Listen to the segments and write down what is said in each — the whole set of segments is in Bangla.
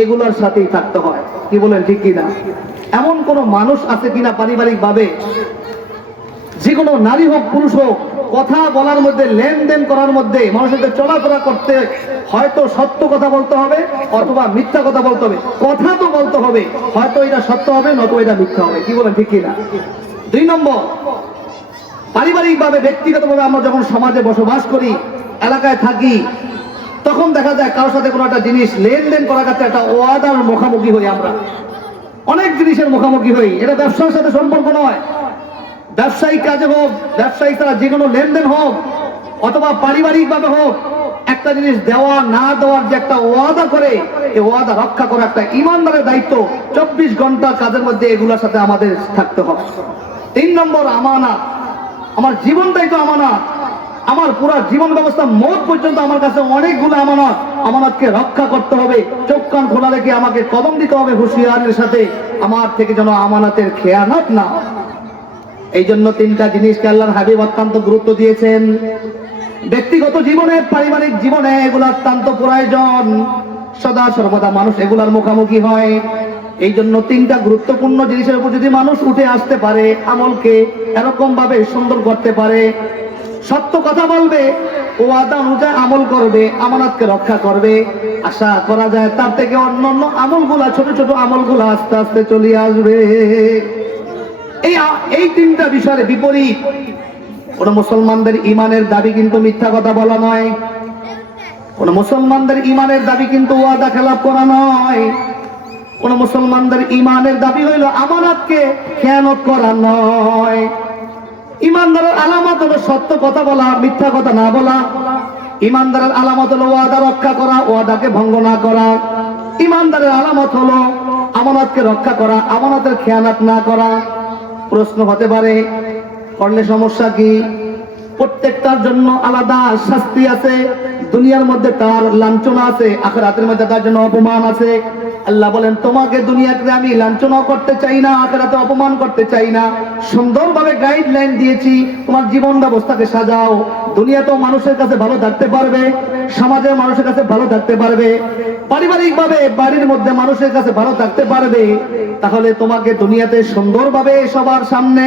এগুলোর সাথেই থাকতে হয়। কি বলেন, ঠিক কিনা? এমন কোন মানুষ আছে কিনা পারিবারিক ভাবে, যে কোনো নারী হোক পুরুষ হোক, কথা বলার মধ্যে, লেনদেন করার মধ্যে, মানুষের সাথে চলাফেরা করতে হয়তো সত্য কথা বলতে হবে অথবা মিথ্যা কথা বলতে হবে। কথা তো বলতে হবে, হয়তো এটা সত্য হবে নয়তো এটা মিথ্যা হবে। কি বলেন, ঠিক কিনা? 2 নম্বর, পারিবারিক ভাবে ব্যক্তিগতভাবে আমরা যখন সমাজে বসবাস করি, এলাকায় থাকি, তখন দেখা যায় কারোর সাথে কোনো একটা জিনিস লেনদেন করার কাছে একটা ওয়াদার মুখোমুখি হই। আমরা অনেক জিনিসের মুখোমুখি হই। এটা ব্যবসার সাথে সম্পর্ক নয়, ব্যবসায়িক কাজে হোক, ব্যবসায়িক ছাড়া যে কোনো লেনদেন হোক অথবা পারিবারিক ভাবে হোক, একটা জিনিস দেওয়া না দেওয়ার যে একটা ওয়াদা করে, এই ওয়াদা রক্ষা করা একটা ইমানদারের দায়িত্ব। 24 ঘন্টা কাজের মধ্যে এগুলোর সাথে আমাদের থাকতে হবে। 3 নম্বর, আমানত। আমার জীবনটাই তো আমানত। আমার পুরো জীবন ব্যবস্থা মত পর্যন্ত আমার কাছে অনেকগুলো আমানত। আমানতকে রক্ষা করতে হবে। চোখ কান খোলা রেখে আমাকে কদম দিতে হবে হুঁশিয়ারের সাথে, আমার থেকে যেন আমানতের খেয়ানত না হয়। এই জন্য 3টা জিনিসকে আল্লাহর হাবিব অত্যন্ত গুরুত্ব দিয়েছেন। ব্যক্তিগত জীবনে, পারিবারিক জীবনে এগুলো অত্যন্ত প্রয়োজন। সদা সর্বদা মানুষ এগুলার মুখোমুখি হয়। এই জন্য 3টা গুরুত্বপূর্ণ জিনিসের উপর যদি মানুষ উঠে আসতে পারে, আমলকে এরকম ভাবে সুন্দর করতে পারে, সত্য কথা বলবে, ওয়াদা অনুযায়ী আমল করবে, আমানতকে রক্ষা করবে, আশা করা যায় তার থেকে অন্যান্য আমলগুলা, ছোট ছোট আমলগুলা আস্তে আস্তে চলে আসবে। এই 3টা বিষয়ের বিপরীত। কোন মুসলমানদের ইমানের দাবি কিন্তু মিথ্যা কথা বলা নয়, কোন মুসলমানদের ইমানের দাবি কিন্তু ওয়াদা খেলাপ করা নয়, কোন মুসলমানদের ইমানের দাবি হইল আমানতকে খেয়ানত করা নয়। ইমানদারের আলামত হলো সত্য কথা বলা, মিথ্যা কথা না বলা। ইমানদারের আলামত হলো ওয়াদা রক্ষা করা, ওয়াদাকে ভঙ্গ না করা। ইমানদারের আলামত হলো আমানতকে রক্ষা করা, আমানতের খেয়ানত না করা। প্রশ্ন হতে পারে, করলে সমস্যা কি? প্রত্যেকটার জন্য আলাদা শাস্তি আছে। দুনিয়ার মধ্যে তার লাঞ্ছনা আছে, আখিরাতের মধ্যে তার জন্য অপমান আছে। আল্লাহ বলেন, তোমাকে দুনিয়াতে আমি লাঞ্ছনা করতে চাই না, আখিরাতে অপমান করতে চাই না। সুন্দরভাবে গাইডলাইন দিয়েছি, তোমার জীবন ব্যবস্থাকে সাজাও। দুনিয়াতেও মানুষের কাছে ভালো থাকতে পারবে, সমাজের মানুষের কাছে ভালো থাকতে পারবে, পারিবারিকভাবে বাড়ির মধ্যে মানুষের কাছে ভালো থাকতে পারবে। তাহলে তোমাকে দুনিয়াতে সুন্দরভাবে সবার সামনে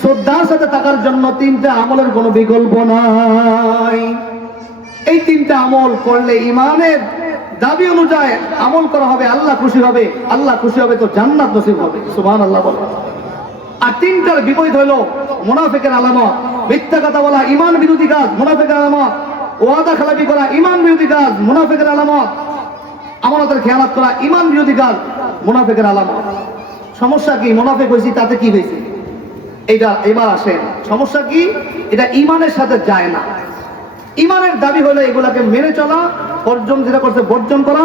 শ্রদ্ধার সাথে থাকার জন্য 3টা আমলের কোনো বিকল্প নাই। এই 3টা আমল করলে ইমানের দাবি অনুযায়ী আমল করা হবে, আল্লাহ খুশি হবে। আল্লাহ খুশি হবে তো জান্নাত নসিব হবে। সুবহানাল্লাহ বলে। আর 3টার বিপরীত হলো মুনাফিকের আলামত। মিথ্যা কথা বলা ঈমান বিরোধী কাজ, মুনাফিকের আলামত। ওয়াদা খেলাপি করা ঈমান বিরোধী কাজ, মুনাফিকের আলামত। আমানতের খেয়ানত করা ঈমান বিরোধী কাজ, মুনাফিকের আলামত। সমস্যা কি? মুনাফিক হয়েছি, তাতে কি হয়েছে? এইটা এবার আসেন, সমস্যা কি? এটা ঈমানের সাথে যায় না। ঈমানের দাবি হলো এগুলাকে মেনে চলা, বর্জন যেটা করছে বর্জন করা,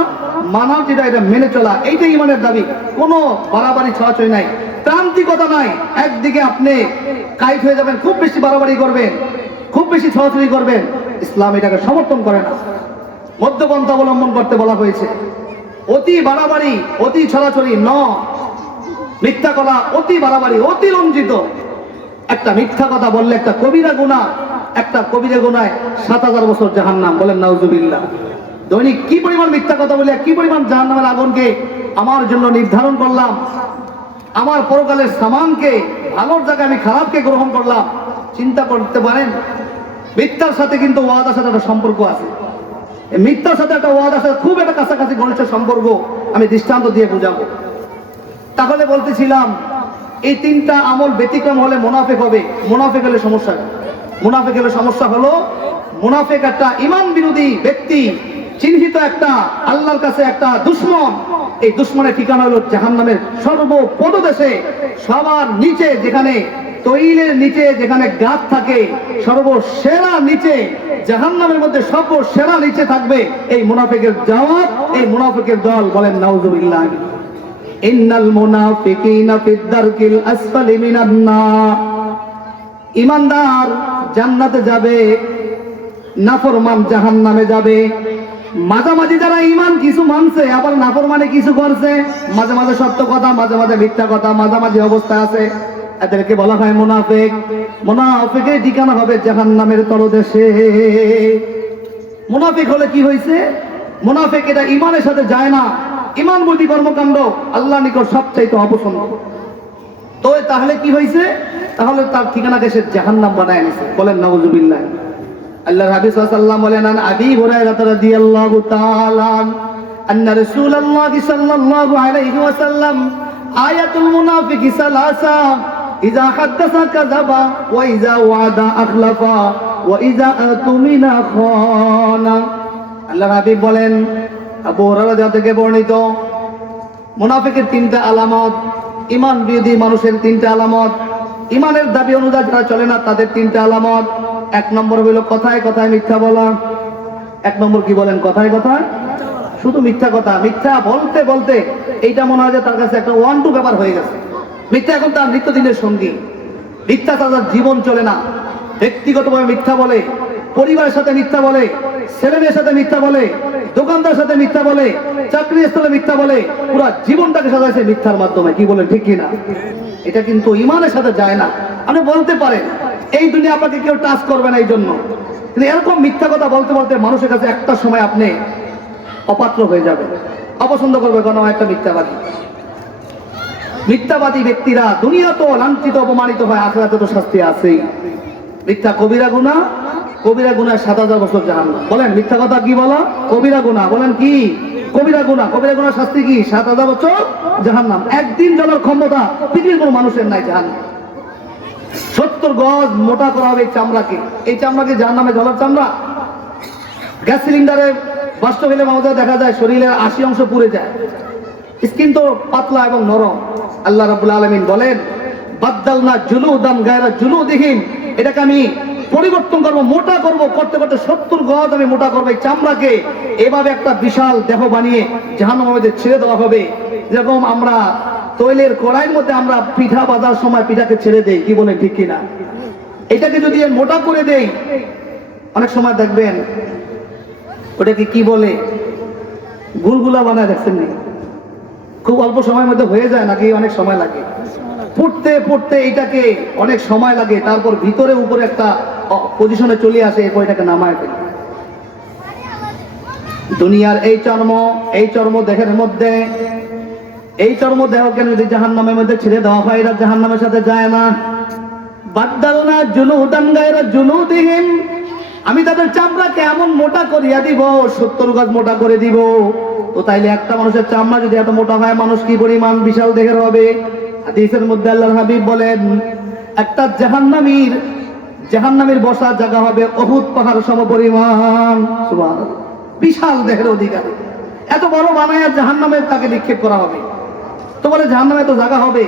মানা যেটা এটা মেনে চলা, এইটাই ঈমানের দাবি। কোনো বাড়াবাড়ি ছড়াছড়ি নাই, প্রান্তিকতা নাই। একদিকে আপনি কাইট হয়ে যাবেন, খুব বেশি বাড়াবাড়ি করবেন, খুব বেশি ছড়াছড়ি করবেন, ইসলাম এটাকে সমর্থন করে না। মধ্যপন্থা অবলম্বন করতে বলা হয়েছে। অতি বাড়াবাড়ি, অতি ছড়াছড়ি ন। মিথ্যা কথা অতি বাড়াবাড়ি, অতি রঞ্জিত। একটা মিথ্যা কথা বললে একটা কবিরা গুনাহ, একটা কবিরা গুনায় 7000 বছর জাহান্নাম। বলেন নাউজুবিল্লাহ। দৈনিক কি পরিমাণ মিথ্যা কথা বলে কি পরিমাণ জাহান্নামের আগুনকে আমার জন্য নির্ধারণ করলাম। আমার পরকালের সামানকে, ভালোর জায়গায় আমি খারাপকে গ্রহণ করলাম। চিন্তা করতে পারেন, মিথ্যার সাথে কিন্তু ওয়াদার সাথে একটা সম্পর্ক আছে। মিথ্যার সাথে একটা ওয়াদার সাথে খুব একটা কাছাকাছি ঘনিষ্ঠ সম্পর্ক। আমি দৃষ্টান্ত দিয়ে বুঝাবো। তাহলে বলতেছিলাম, এই 3টা আমল ব্যতিক্রম হলে মুনাফিক হবে। মুনাফিক হলে সমস্যা, মুনাফিক হলে সমস্যা হলো, মুনাফিক একটা ঈমান বিরোধী ব্যক্তি, চিহ্নিত একটা আল্লাহর কাছে একটা দুশমন। এই দুশমনের ঠিকানা হলো জাহান্নামের সর্বপদদেশে, সবার নিচে, যেখানে তৈলের নিচে যেখানে গাছ থাকে, সর্বসেরা নিচে, জাহান্নামের মধ্যে সর্বসেরা নিচে থাকবে এই মুনাফিকের জামাত, এই মুনাফিকের দল। বলেন নাউজুবিল্লাহ। ইন্নাল মুনাফিকিনা ফিদ দারকিল আসফালি মিনান নার। ঈমানদার জান্নাতে যাবে, নাফরমান জাহান্নামে যাবে। মাঝামাঝি যারা ঈমান কিছু মানছে, আবার নাফরমানে কিছু করছে, মাঝে মাঝে সত্য কথা, মাঝে মাঝে মিথ্যা কথা, মাঝামাঝি অবস্থা আছে, এদেরকে বলা হয় মুনাফিক। মুনাফিকের ঠিকানা হবে জাহান্নামের তলদেশে। মুনাফিক হলে কি হয়েছে? মুনাফিক এটা ঈমানের সাথে যায় না। ইমান বিরোধী কর্মকাণ্ড আল্লাহ নিকট সবচাইতে অপছন্দ। তো তাহলে কি হয়েছে? তাহলে তার ঠিকানা দেশের জাহান্নাম বানায় নিছে। বলেন নাউজুবিল্লাহ। আল্লাহর হাবিব সাল্লাল্লাহু আলাইহি ওয়াসাল্লাম বলেন, আন আবি হুরায়রা রাদিয়াল্লাহু তাআলা আন্না রাসূলুল্লাহ সাল্লাল্লাহু আলাইহি ওয়াসাল্লাম আয়াতুল মুনাফিকি সালাসা ইযা হাদাসা কাযাবা ওয়া ইযা ওয়াদা আখলাফা ওয়া ইযা আতুমিনা খানা। আল্লাহর হাবিব বলেন, আবু হুরায়রা থেকে বর্ণিত, মুনাফিকের তিনটা আলামত, ইমান বিরোধী মানুষের তিনটা আলামত, ইমানের দাবি অনুযায়ী যারা চলে না তাদের তিনটা আলামত। এক নম্বর হইল কথায় কথায় মিথ্যা বলা। এক নম্বর কি বলেন? কথায় কথায় শুধু মিথ্যা কথা। মিথ্যা বলতে বলতে এইটা মনে হয় যে তার কাছে একটা ওয়ান টু ব্যাপার হয়ে গেছে। মিথ্যা এখন তার নিত্যদিনের সঙ্গী। মিথ্যা তার জীবন চলে না। ব্যক্তিগতভাবে মিথ্যা বলে, পরিবারের সাথে মিথ্যা বলে, ছেলে মেয়ের সাথে মিথ্যা বলে, দোকানদার সাথে মিথ্যা বলে, চাকরি স্থলে মিথ্যা বলে, পুরো জীবনটাকে সাজাইছে মিথ্যার মাধ্যমে। কি বলেন, ঠিক কিনা? এটা কিন্তু ইমানের সাথে যায় না। আপনি বলতে পারেন এই দুনিয়া আপনাকে কেউ টাচ করবে না এই জন্য, কিন্তু এরকম মিথ্যা কথা বলতে বলতে মানুষের কাছে একটা সময় আপনি অপাত্র হয়ে যাবে, অপছন্দ করবে কোনো একটা মিথ্যাবাদী। মিথ্যাবাদী ব্যক্তিরা দুনিয়া তো লাঞ্ছিত অপমানিত হয়, আখিরাতে তো শাস্তি আছেই। মিথ্যা কবিরা গুনাহ, কবিরা গুনাহ ৭০০০ বছর জাহান্নাম। বলেন মিথ্যা কথা কি বলা? কবিরা গুনাহ। বলেন কি? কবিরা গুনাহ। কবিরা গুনাহ শাস্তি কি? ৭০০০ বছর জাহান্নাম। একদিন জ্বলার ক্ষমতা পৃথিবীর কোনো মানুষের নাই জাহান্নাম। ৭০ গজ মোটা করা হবে এই চামড়াকে। এই চামড়াকে জাহান্নামে জ্বলার চামড়া। গ্যাস সিলিন্ডারে বাষ্প হলে মাঝে দেখা যায় শরীরের ৮০ অংশ পুড়ে যায়। স্কিন তো পাতলা এবং নরম। আল্লাহ রাব্বুল আলামিন বলেন, বাদদালনা জুলুদান গায়রা জুলুদিহিম, এটাকে আমি পরিবর্তন করব, মোটা করব, করতে করতে ৭০ গজ আমি মোটা করব এই চামড়াকে। এভাবে একটা বিশাল দেহ বানিয়ে জাহান্নামের মধ্যে ছেড়ে দেওয়া হবে। যেরকম আমরা তৈলের কড়াইয়ের মধ্যে আমরা পিঠা বাঁধার সময় পিঠাকে ছেড়ে দেই। কি বলে, ঠিক কিনা? এটাকে যদি মোটা করে দেই, অনেক সময় দেখবেন ওটাকে কি বলে, গুলগুলা বানায়, দেখছেন নি? খুব অল্প সময়ের মধ্যে হয়ে যায় নাকি অনেক সময় লাগে? পড়তে পড়তে এটাকে অনেক সময় লাগে, তারপর ভিতরে উপরে একটা পজিশনে চলে আসে, এরপর এটাকে নামায় ফেলে। দুনিয়ার এই চর্ম দেহের মধ্যে, এই চর্ম দেহকে যদি জাহান্নামের মধ্যে ছেড়ে দেওয়া হয়, এটা জাহান্নামের সাথে যায় না। বাদদালনা জুলুদান গায়রা জুলুদিহিম, আমি তাদের চামড়াকে এমন মোটা করিয়া দিব, ৭০ গজ মোটা করে দিব। তো তাইলে একটা মানুষের চামড়া যদি এত মোটা হয়, মানুষ কি পরিমাণ বিশাল দেহের হবে? হাদিসের মধ্যে আল্লাহর হাবিব বলেন, একটা জাহান্নামীর বসার জায়গা হবে উহুদ পাহাড় সমপরিমাণ। সুবহানাল্লাহ। বিশাল দেহের অধিকারী, এত বড় বানায়া জাহান্নামে তাকে নিক্ষেপ করা হবে। তো বলে জাহান্নামে তো জায়গা হবে,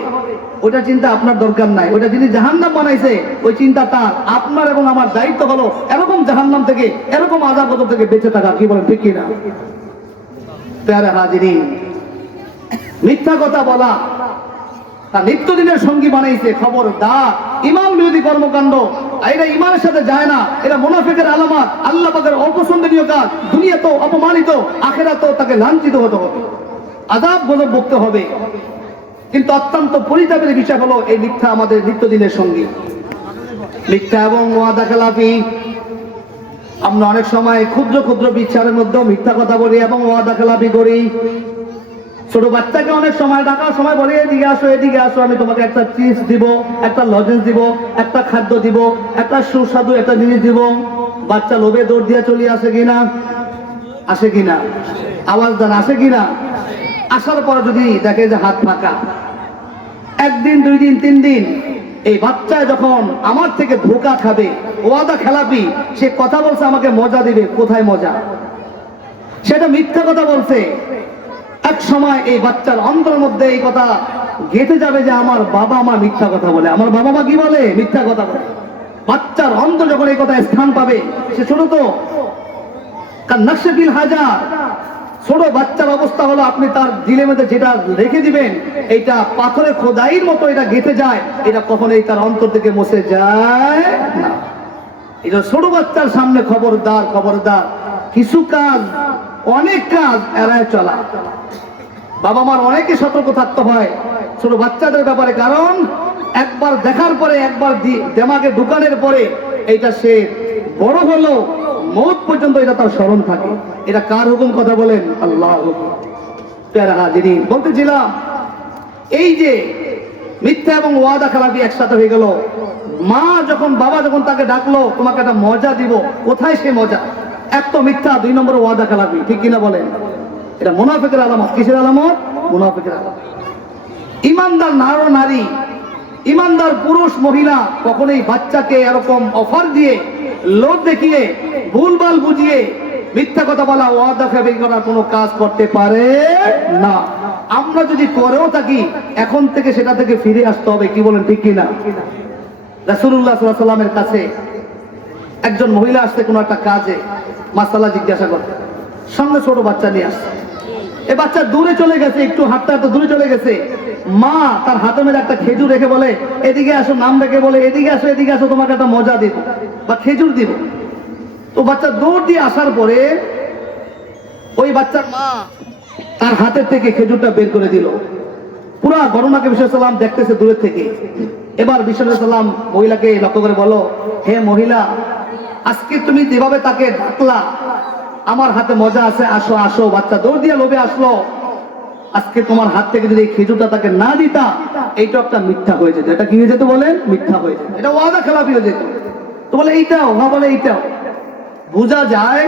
ওইটা চিন্তা আপনার দরকার নাই। ওইটা যিনি জাহান্নাম বানাইছে ওই চিন্তা তার। আপনার এবং আমার দায়িত্ব হলো এরকম জাহান্নাম থেকে, এরকম আযাব থেকে বেঁচে থাকা। কি বলেন, ঠিক কিনা? প্যারা হাজিরিন, মিথ্যা কথা বলা তার নিত্যদিনের সঙ্গী বানাইছে। খবরদার, ইমান বিরোধী কর্মকাণ্ড এটা ইমানের সাথে যায় না। এটা মুনাফিকের আলামত, আল্লাহ পাকের অপছন্দনীয় কাজ। দুনিয়া তো অপমানিত, আখিরাতেও তাকে লাঞ্ছিত হতে হবে, আযাব গজব ভুগতে হবে। কিন্তু অত্যন্ত পরিতাপের বিষয় হলো এই মিথ্যা আমাদের নিত্যদিনের সঙ্গী। মিথ্যা এবং ওয়াদা খেলাপি। আমরা অনেক সময় ক্ষুদ্র ক্ষুদ্র বিচারের মধ্যে মিথ্যা কথা বলি এবং ওয়াদা খেলাপি করি। ছোট বাচ্চাকে অনেক সময় ডাকার সময় বলি, এদিকে আসো, এদিকে আসো, আমি তোমাকে একটা চিপস দিব, একটা লজেন্স দিব, একটা খাদ্য দিব, একটা সুস্বাদু একটা জিনিস দিব। বাচ্চা লোভে দৌড় দিয়ে চলে আসে কিনা? আসে কিনা? আওয়াজ দেন, আসে কিনা? আসার পরে যদি দেখে যে হাত ফাঁকা, একদিন, 2 দিন, 3 দিন, এই বাচ্চা যখন আমার থেকে ধোঁকা খাবে, ওয়াদা খেলাপি, সে কথা বলছে আমাকে মজা দিবে। কোথায় মজা? সেটা মিথ্যা কথা বলছে। এক সময় এই বাচ্চার অন্তরের মধ্যে এই কথা গেঁথে যাবে যে আমার বাবা মা মিথ্যা কথা বলে। আমার বাবা মা কি বলে? মিথ্যা কথা বলে। বাচ্চার অন্তর যখন এই কথা স্থান পাবে, সে ছোট তো কান্নাশিল হাজার, ছোট বাচ্চার অবস্থা হলো আপনি তার দিলের মধ্যে যেটা রেখে দিবেন, এটা পাথরে খোদাইয়ের মতো এটা গেঁথে যায়, এটা কখনোই তার অন্তর থেকে মুছে যায় না। এটা ছোট বাচ্চার সামনে খবরদার, খবরদার, কিছু কাজ, অনেক কাজ এড়ায় চলা। বাবা মার অনেকে সতর্ক থাকতে হয় ছোট বাচ্চাদের ব্যাপারে, কারণ একবার দেখার পরে, একবার দেমাগে ঢুকানোর পরে এটা সে বড় হলো মৌত পর্যন্ত এটা তার স্মরণ থাকে। এটা কার হুকুম? কথা বলেন, আল্লাহর হুকুম। প্যারা হাজিরিন, বলতেছিলাম এই যে মিথ্যা এবং ওয়াদা খেলাপি একসাথে হয়ে গেল। মা যখন বাবা যখন তাকে ডাকলো তোমাকে একটা মজা দিব, কোথায় সে মজা? এক তো মিথ্যা, 2 নম্বরে ওয়াদা খেলাপি, ঠিক কিনা বলেন? এটা মুনাফিকের আলামত। কিসের আলামত? মুনাফিকের আলামত। ইমানদার নারী, ইমানদার পুরুষ মহিলা কখনোই বাচ্চাকে এরকম অফার দিয়ে, লোভ দেখিয়ে, ভুলভাল বুঝিয়ে মিথ্যা কথা বলা, ওয়াদা খেলাপি করার কোনো কাজ করতে পারে না। আমরা যদি করেও থাকি এখন থেকে সেটা থেকে ফিরে আসতে হবে, কি বলেন, ঠিক কিনা? রাসূলুল্লাহ সাল্লাল্লাহু আলাইহি ওয়াসাল্লামের কাছে একজন মহিলা আসছে কোনো একটা কাজে, মাসালা জিজ্ঞাসা করতে, সঙ্গে ছোট বাচ্চা নিয়ে আসছে। এ বাচ্চা দূরে চলে গেছে, একটু হাঁটতে হাঁটতে দূরে চলে গেছে। মা তার হাতে মেরে একটা খেজুর রেখে বলে, এদিকে আসো, নাম রেখে বলে, এদিকে আসো, এদিকে আসো, তোমাকে একটা মজা দিব বা খেজুর দিব। তো বাচ্চা দৌড় দিয়ে আসার পরে ওই বাচ্চার মা তার হাতের থেকে খেজুরটা বের করে দিল। পুরা ঘটনাকে বিশ্বনবী সাল্লাল্লাহু আলাইহি ওয়াসাল্লাম দেখতেছে দূরের থেকে। এবার বিশ্বনবী সাল্লাল্লাহু আলাইহি ওয়াসাল্লাম মহিলাকে লক্ষ্য করে বলো, হে মহিলা, আজকে তুমি যেভাবে তাকে ডাকলা, আমার হাতে মজা আছে, আসো আসো। বাচ্চা দৌড় দিয়ে লোভে আসলো। আজকে তোমার হাত থেকে যদি এই খেজুরটা তাকে না দিতা, এইটা একটা মিথ্যা হয়ে যেত। এটা কি হয়ে যেত বলেন? মিথ্যা হয়ে যেত, এটা ওয়াদা খেলাপি হয়ে যেত। তো বলে এইটাও, না বলে এইটাও। বোঝা যায়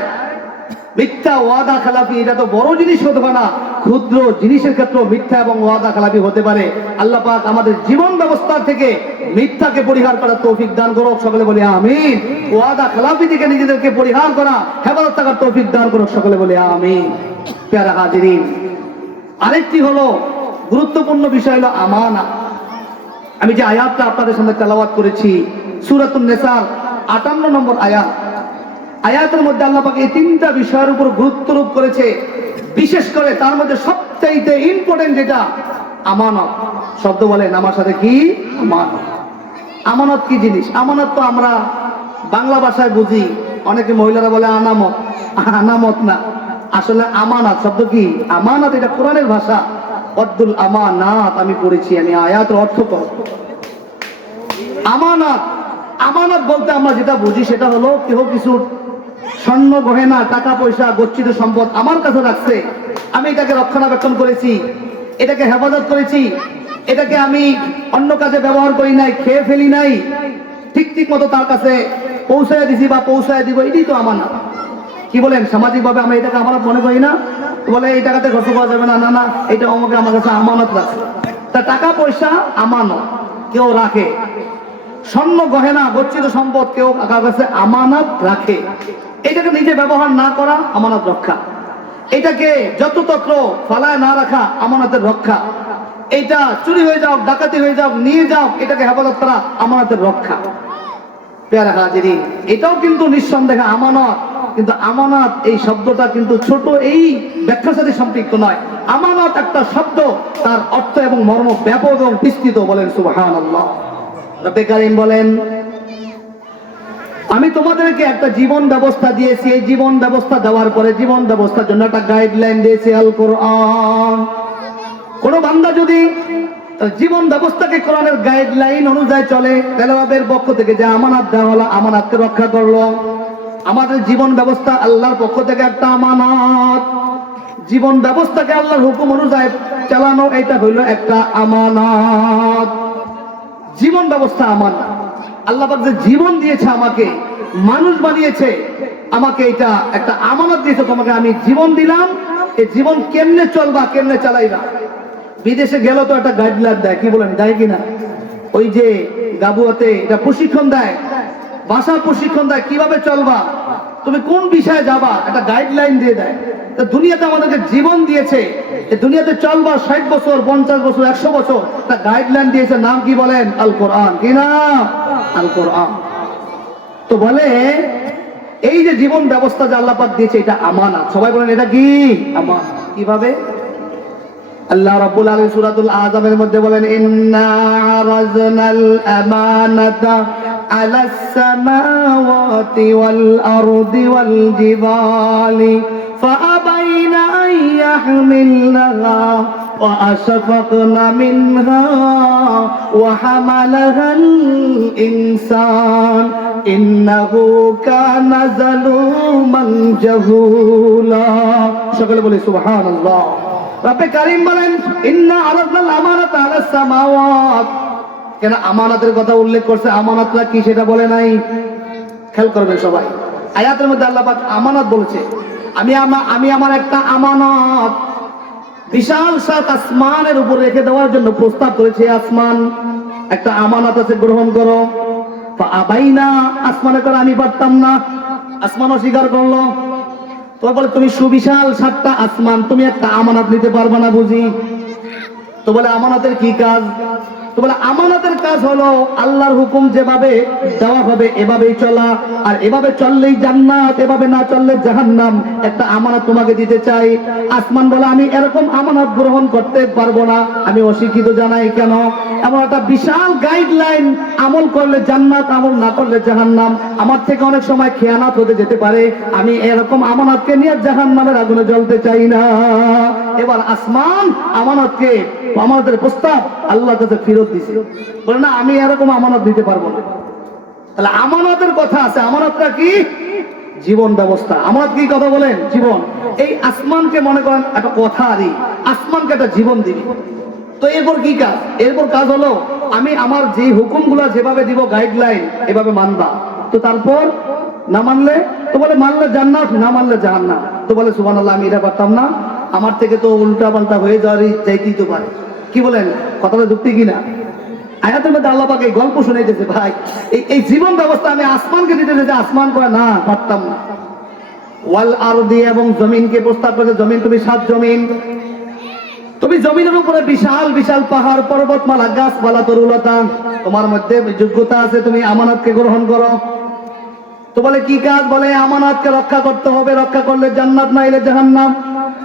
মিথ্যা ওয়াদা খেলাপি এটা তো বড় জিনিস হতে পারে না, ক্ষুদ্র জিনিসের ক্ষেত্রে মিথ্যা এবং ওয়াদা খেলাপি হতে পারে। আল্লাহ পাক আমাদের জীবন ব্যবস্থা থেকে মিথ্যাকে পরিহার করার তৌফিক দান করুক, সকলে বলি আমিন। ওয়াদা খেলাপি থেকে নিজেদেরকে পরিহার করা, হেফাজত থাকার তৌফিক দান করুক, সকলে বলি আমিন। প্যারা হাজিরিন, আরেকটি হলো গুরুত্বপূর্ণ বিষয় হলো আমানা। আমি যে আয়াতটা আপনাদের সামনে তেলাওয়াত করেছি, সূরাতুন নিসার 58 নম্বর আয়াত, আয়াতের মধ্যে আল্লাহ পাক এই 3টা বিষয়ের উপর গুরুত্ব আরোপ করেছে। বিশেষ করে তার মধ্যে সবচেয়ে ইম্পর্টেন্ট যেটা আমানত। শব্দ বলেন আমার সাথে, কি আমানত? আমানত কি জিনিস? আমানত তো আমরা বাংলা ভাষায় বুঝি, অনেকে মহিলারা বলে আনামত। আনামত না, আসলে আমানত শব্দ কি? আমানত এটা কোরআনের ভাষা। অদ্দুল আমানাত আমি পড়েছি, আমি আয়াতের অর্থ করব। আমানত, আমানত বলতে আমরা যেটা বুঝি সেটা হলো কেউ কিছু স্বর্ণ গহেনা, টাকা পয়সা, গচ্ছিত সম্পদ আমার কাছে রাখছে, আমি এটাকে রক্ষণাবেক্ষণ করেছি, এটাকে হেফাজত করেছি, এটাকে আমি অন্য কাজে ব্যবহার করি নাই, খেয়ে ফেলি নাই, ঠিক ঠিক মতো তার কাছে পৌঁছায় দিছি বা পৌঁছায় দিব, এটাই তো আমানত। কি বলেন? সামাজিক ভাবে আমরা এটাকে আমানত মনে করি না? বলে এই টাকাতে খরচ করা যাবে না, না না, এটা আমাকে আমার কাছে আমানত রাখে। তা টাকা পয়সা আমানত কেউ রাখে, স্বর্ণ গহেনা, গচ্ছিত সম্পদ কেউ কার কাছে আমানত রাখে। এটাকে নিজে ব্যবহার না করা আমানত রক্ষা, এটাকে যততত্র ফালায় না রাখা আমানতের রক্ষা, এটা চুরি হয়ে যাও, ডাকাতি হয়ে যাও, নিয়ে যাও, এটাকে হেফাজত করা আমানতের রক্ষা। প্যারা হাজিরিন, এটাও কিন্তু নিঃসন্দেহে আমানত। কিন্তু আমানত এই শব্দটা কিন্তু ছোট এই ব্যাখ্যার সাথে সম্পৃক্ত নয়। আমানত একটা শব্দ, তার অর্থ এবং মর্ম ব্যাপক এবং বিস্তৃত। বলেন সুবহানাল্লাহ। রব্বে কারীম বলেন, আমি তোমাদেরকে একটা জীবন ব্যবস্থা দিয়েছি, এই জীবন ব্যবস্থা দেওয়ার পরে জীবন ব্যবস্থার জন্য একটা গাইডলাইন দিয়েছি, আল কোরআন। কোন বান্দা যদি জীবন ব্যবস্থাকে কোরআনের গাইডলাইন অনুযায়ী চলে, তাহলে রবের পক্ষ থেকে যে আমানত দেওয়া হলো, আমানতকে রক্ষা করলো। আমাদের জীবন ব্যবস্থা আল্লাহর পক্ষ থেকে একটা আমানত। জীবন ব্যবস্থাকে আল্লাহর হুকুম অনুযায়ী চালানো, এটা হইল একটা আমানত। জীবন ব্যবস্থা আমানত। আল্লাহ পাক যে জীবন দিয়েছে, আমাকে মানুষ বানিয়েছে, আমাকে এটা একটা আমানত দিয়েছে, তোমাকে আমি জীবন দিলাম, এই জীবন কেমনে চলবা, কেমনে চালাইবা। বিদেশে গেল তো একটা গাইডলাইন দেয়, কি বলেন, দেয় কিনা? ওই যে গাবুয়াতে এটা প্রশিক্ষণ দেয়, ভাষা প্রশিক্ষণ দেয়, কিভাবে চলবা, তুমি কোন বিষয়ে যাবা, একটা গাইডলাইন দিয়ে দেয়। তো দুনিয়াতে আমাদেরকে জীবন দিয়েছে, এই দুনিয়াতে চলবা 60 বছর, 50 বছর, 100 বছর, একটা গাইডলাইন দিয়েছে, নাম কি বলেন? আল কোরআন। কি নাম? আল কোরআন। তো বলে এই যে জীবন ব্যবস্থা যে আল্লাহ পাক দিয়েছে, এটা আমানত। সবাই বলেন এটা কি? আমানত। কিভাবে? আল্লাহ রাব্বুল আলামিন সূরাতুল আযমের মধ্যে বলেন, ইন্না আরাজনাল আমানাতা আলাস সামাওয়াতি ওয়াল আরদি ওয়াল জিবালি ফাআবাইনা আন ইয়াহমিলনাহা ওয়া আশফাকনা মিনহা ওয়া হামালাহাল ইনসান ইন্নাহু কানা যালুমান জাহুলা। সকলে বলে সুবহানাল্লাহ। রব্বে কারীম বলেন ইন্না আরাদনাল আমানাতা আলাস সামাওয়াত, কেন আমানতের কথা উল্লেখ করছে, আমানতটা কি সেটা বলে নাই? খেয়াল করবেন সবাই, আয়াতের মধ্যে আল্লাহ পাক আমানত বলেছে। আমি আমার একটা আমানত বিশাল সাত আসমানের উপর রেখে দেওয়ার জন্য প্রস্তাব করেছে। আসমান একটা আমানত আছে, গ্রহণ করো। আবাইনা, আসমানে করে আমি পারতাম না, আসমান অস্বীকার করলো। তো বলে তুমি সুবিশাল সাতটা আসমান, তুমি একটা আমানত নিতে পারবে না বুঝি? তো বলে আমানতের কি কাজ? তো বলে আমানতের কাজ হলো আল্লাহর হুকুম যেভাবে দেওয়া হবে এভাবেই চলা, আর এভাবে চললেই জান্নাত, এভাবে না চললে জাহান্নাম। একটা আমানত তোমাকে দিতে চাই। আসমান বলে আমি এরকম আমানত গ্রহণ করতে পারবো না, আমি অশিক্ষিত। জানাই কেন? এমন একটা বিশাল গাইডলাইন, আমল করলে জান্নাত, আমল না করলে জাহান্নাম। আমার থেকে অনেক সময় খেয়ানত হতে যেতে পারে, আমি এরকম আমানতকে নিয়ে জাহান্নামের আগুনে জ্বলতে চাই না। এবার আসমান আমানতকে, আমানতের প্রস্তাব আল্লাহর কাছে ফেরত দিছে, বলে না আমি এরকম আমানত দিতে পারবো না। তাহলে আমানতের কথা আছে। আমানতটা কি? জীবন ব্যবস্থা। আমানত কি কথা বলেন? জীবন। এই আসমানকে মনে করেন একটা কথা, আরই আসমানকে একটা জীবন দিবি। তো এরপর কি কাজ? এরপর কাজ হলো আমি আমার যে হুকুমগুলো যেভাবে দিব, গাইডলাইন, এভাবে মানবা। তো তারপর না মানলে, তো বলে মানলে জান্নাত, না মানলে জাহান্নাম। তো বলে সুবহানাল্লাহ, আমি এটা পারতাম না, আমার থেকে তো উল্টা পাল্টা হয়ে যাওয়ারই চাইতেই তো পারে। কি বলেন? কথাটা যুক্তি কিনা? আয়াতের মধ্যে আল্লাহ পাক এই গল্প শুনাইতেছে, ভাই এই জীবন ব্যবস্থা আমি আসমানকে দিতে চাইছি, আসমান করে না, পারতাম না। ওয়াল আরদি, এবং জমিনকে প্রস্তাব করেছে, জমিন তুমি সাত জমিন, তুমি জমিনের উপরে বিশাল বিশাল পাহাড় পর্বতমালা গাছপালা তরুলতা, তোমার মধ্যে যোগ্যতা আছে, তুমি আমানতকে গ্রহণ করো। তো বলে কি কাজ? বলে আমানতকে রক্ষা করতে হবে, রক্ষা করলে জান্নাত, না এলে জাহান্নাম।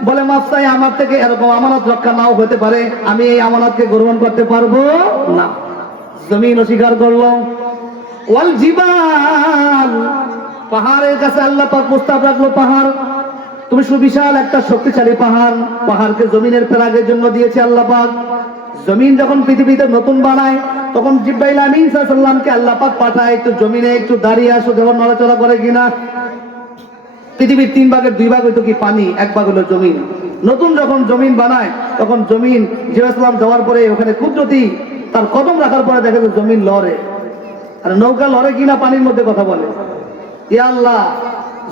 বলে মাফসাই আমার থেকে এরকম আমানত রক্ষা নাও হতে পারে, আমি এই আমানতকে গ্রহণ করতে পারবো না। জমিন অস্বীকার করলো। ওয়াল জিবাল, পাহাড়ের কাছে আল্লাহ পাক প্রস্তাব রাখলো, পাহাড় তুমি সুবিশাল একটা শক্তিশালী পাহাড়, পাহাড়কে জমিনের ফেরাগের জন্য দিয়েছে আল্লাহ পাক। জমিন যখন পৃথিবীতে নতুন বানায়, তখন জিব্রাইল আমিন সাল্লাল্লাহু আলাইহি ওয়াসাল্লামকে আল্লাহ পাক পাঠায়, তো জমিনে একটু দাঁড়িয়ে আসো, যখন নড়াচড়া করে কিনা। পৃথিবীর 3 ভাগের 2 ভাগ হইতো কি পানি, 1 ভাগ হলো জমিন। নতুন যখন জমিন বানায়, তখন জমিন জিব্রাইল যাওয়ার পরে ওখানে কুদরতি তার কদম রাখার পরে দেখা যায় জমিন লড়ে। আর নৌকা লড়ে কিনা পানির মধ্যে, কথা বলে ইয়া আল্লাহ,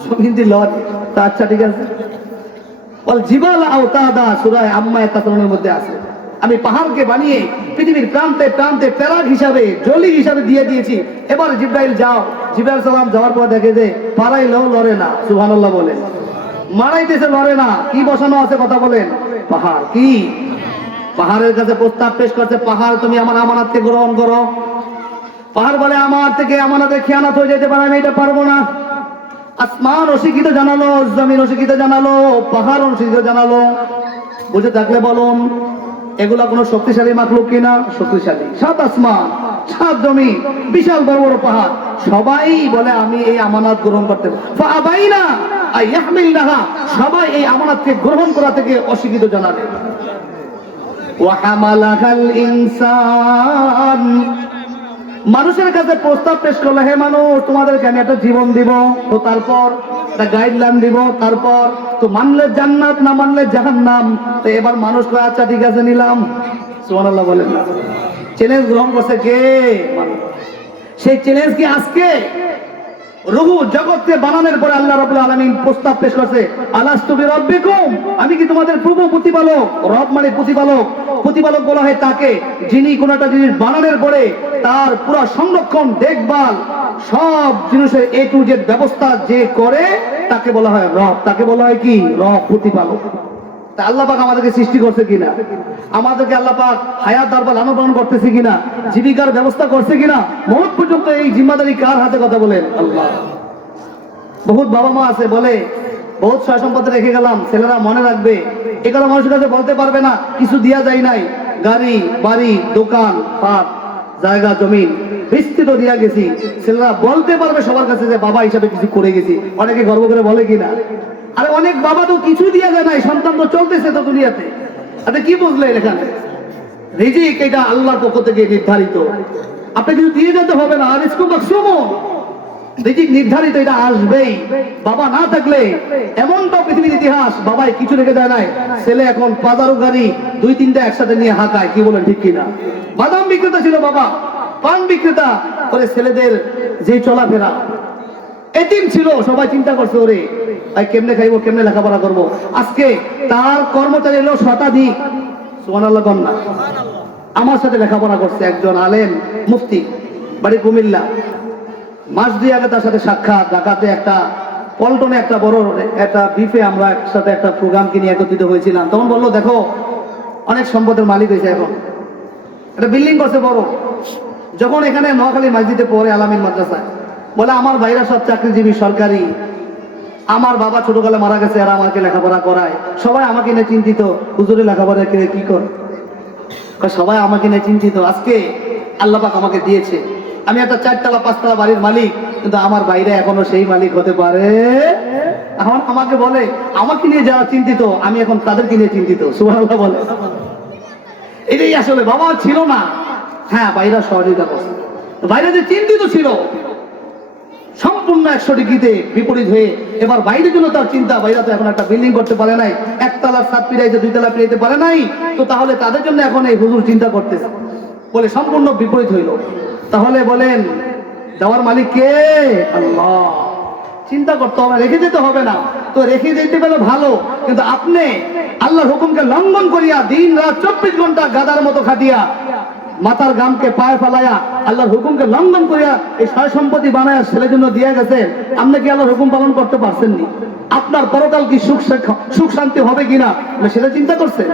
জমিন দি লড়ে। তা আচ্ছা ঠিক আছে। বল জিবাল আওতাদা, সূরা আম্মা ইয়াতাসালুনের মধ্যে আছে, আমি পাহাড়কে বানিয়ে পৃথিবীর প্রান্তে প্রান্তে প্যারাগ হিসাবে, জলি হিসাবে দিয়ে দিয়েছি। এবার জিব্রাইল যাও। জিব্রাইল সালাম যাওয়ার পর দেখে যে পারাইলেও লড়ে না। সুবহানাল্লাহ বলেন। মারাইতেছে, লড়ে না। কি বসানো আছে? কথা বলেন। পাহাড়। কি? পাহাড়ের কাছে প্রস্তাব পেশ করছে, পাহাড় তুমি আমার আমানতকে গ্রহণ করো। পাহাড় বলে আমার থেকে আমানতের খেয়ানত হয়ে যেতে পারে, আমি এটা পারবো না। আসমান অস্বীকৃত জানালো, জমিন অস্বীকৃত জানালো, পাহাড় অস্বীকৃত জানালো। বুঝে থাকলে বলুন, এগুলা কোনো শক্তিশালী মাখলুক কিনা? শক্তিশালী। 7 আসমান, 7 জমিন, বিশাল বড় বড় পাহাড়, সবাই বলে আমি এই আমানত গ্রহণ করতে পারবো। ফাআবাইনা আইয়াহমিলনাহা, সবাই এই আমানতকে গ্রহণ করা থেকে অস্বীকৃত জানালে। ওয়া হামালাহাল ইনসান, মানুষের কাছে প্রস্তাব পেশ করলো, হে মানুষ, তোমাদেরকে আমি একটা জীবন দিব, তো তারপর একটা গাইডলাইন দিব, তারপর তো মানলে জান্নাত, না মানলে জাহান্নাম। তো এবার মানুষ কয় আচ্ছা ঠিক আছে, নিলাম। সুবহানাল্লাহ বলেন। চ্যালেঞ্জ গ্রহণ করছে কে? মানুষ। সেই চ্যালেঞ্জ কি আজকে রুহু জগৎকে বানানোর পরে আল্লাহ রাব্বুল আলামিন প্রস্তাব পেশ করছে, আলাস্তু বিরাব্বিকুম, আমি কি তোমাদের প্রভু, প্রতিপালক? রব মানে প্রতিপালক। প্রতিপালক বলা হয় তাকে যিনি কোন একটা জিনিস বানানোর পরে তার পুরো সংরক্ষণ, দেখভাল, সব জিনিসের A to Z ব্যবস্থা যে করে, তাকে বলা হয় রব। তাকে বলা হয় কি? রব, প্রতিপালক। তা আল্লাহ পাক আমাদেরকে সৃষ্টি করছে কিনা? আমাদেরকে আল্লাহ পাক হায়াত দরবার লালন পালন করতেছে কিনা? জীবিকার ব্যবস্থা করছে কিনা? মওত পর্যন্ত এই জিম্মাদারি কার হাতে? কথা বলেন। আল্লাহ। বহুত বাবা মা আছে বলে বহুত সয় সম্পত্তি রেখে গেলাম, ছেলেরা মনে রাখবে। এ কথা মানুষের কাছে বলতে পারবে না, কিছু দিয়া যায় নাই। গাড়ি, বাড়ি, দোকান পাট, জায়গা জমিন বিস্তৃত দিয়া গেছি। ছেলেরা বলতে পারবে সবার কাছে যে বাবা হিসাবে কিছু করে গেছি। অনেকে গর্ব করে বলে কিনা? আরে অনেক বাবা তো কিছু দিয়া যায় নাই, সন্তান তো চলতেছে তো দুনিয়াতে। আরে কি বুঝলেন এখানে? রিজিক এটা আল্লাহর পক্ষ থেকে নির্ধারিত, আপনি কিছু দিয়ে যেতে হবে না। রিজকু মাকসুম, রিজিক নির্ধারিত, এটা আসবেই। বাবা না থাকলে এমনটাও পৃথিবীর ইতিহাস, বাবাই কিছু রেখে যায় নাই, ছেলে এখন 15 গাড়ি 2-3টা একসাথে নিয়ে হাঁকায়, কি বলেন ঠিক কিনা? বাদাম বিক্রেতা ছিল বাবা, পান বিক্রেতা করে ছেলেদের যে চলাফেরা, এতিম ছিল, সবাই চিন্তা করছে ওরে ভাই কেমনে খাইবো, কেমনে লেখাপড়া করবো। আজকে তার কর্মচারী এলো শতাধিক, সুবহানাল্লাহ কন্যা, আমার সাথে লেখাপড়া করছে একজন আলেম মুফতি, বাড়ি কুমিল্লা। মাস 2 আগে তার সাথে সাক্ষাৎ, ঢাকাতে একটা পল্টনে একটা বড় একটা বিফে আমরা একসাথে একটা প্রোগ্রাম কিনে একত্রিত হয়েছিলাম। তখন বললো দেখো অনেক সম্পদের মালিক হয়েছে, এখন একটা বিল্ডিং করছে বড়। যখন এখানে নোয়াখালী মসজিদে পড়ে আলামিন মাদ্রাসায়, বলে আমার ভাইরা সব চাকরিজীবী সরকারি, আমার বাবা ছোটকালে মারা গেছে, আর আমাকে লেখাপড়া করায়, সবাই আমাকে নিয়ে চিন্তিত, হুজুরে লেখাপড়া করে কি করে, সবাই আমাকে নিয়ে চিন্তিত। আজকে আল্লাহ পাক আমাকে দিয়েছে, আমি একটা 4তলা 5তলা বাড়ির মালিক, কিন্তু আমার বাইরে এখনো সেই মালিক হতে পারে। এখন আমাকে বলে আমাকে নিয়ে যারা চিন্তিত, আমি এখন তাদেরকে নিয়ে চিন্তিত। সুবহানাল্লাহ বলে, এটাই আসলে বাবা ছিল না, হ্যাঁ বাইরা সহযোগিতা করছে, বাইরে যে চিন্তিত ছিল সম্পূর্ণ 100 ডিগ্রিতে বিপরীত হয়ে এবার বাইরের জন্য তার চিন্তা। বাইরা তো এখন একটা বিল্ডিং করতে পারে নাই, 1তলার ছাদ পিরাইতে 2তলা পিরাইতে পারে নাই, তো তাহলে তাদের জন্য এখন এই হুজুর চিন্তা করতেছে, বলে সম্পূর্ণ বিপরীত হইল। তাহলে বলেন দেওয়ার মালিক কে? আল্লাহ। চিন্তা করতে হবে, রেখে যেতে হবে না, তো রেখে যেতে পেলে ভালো, কিন্তু আপনি আল্লাহর হুকুমকে লঙ্ঘন করিয়া দিন রাত 24 ঘন্টা গাদার মতো খাটিয়া মাথার গামকে পায়ে ফেলাইয়া আল্লাহর হুকুমকে লঙ্ঘন করিয়া এই সয় সম্পত্তি বানায়া ছেলের জন্য দিয়ে গেছে, আপনি কি আল্লাহর হুকুম পালন করতে পারছেননি? আপনার পরকাল কি সুখ শান্তি হবে কিনা সেটা চিন্তা করছেন?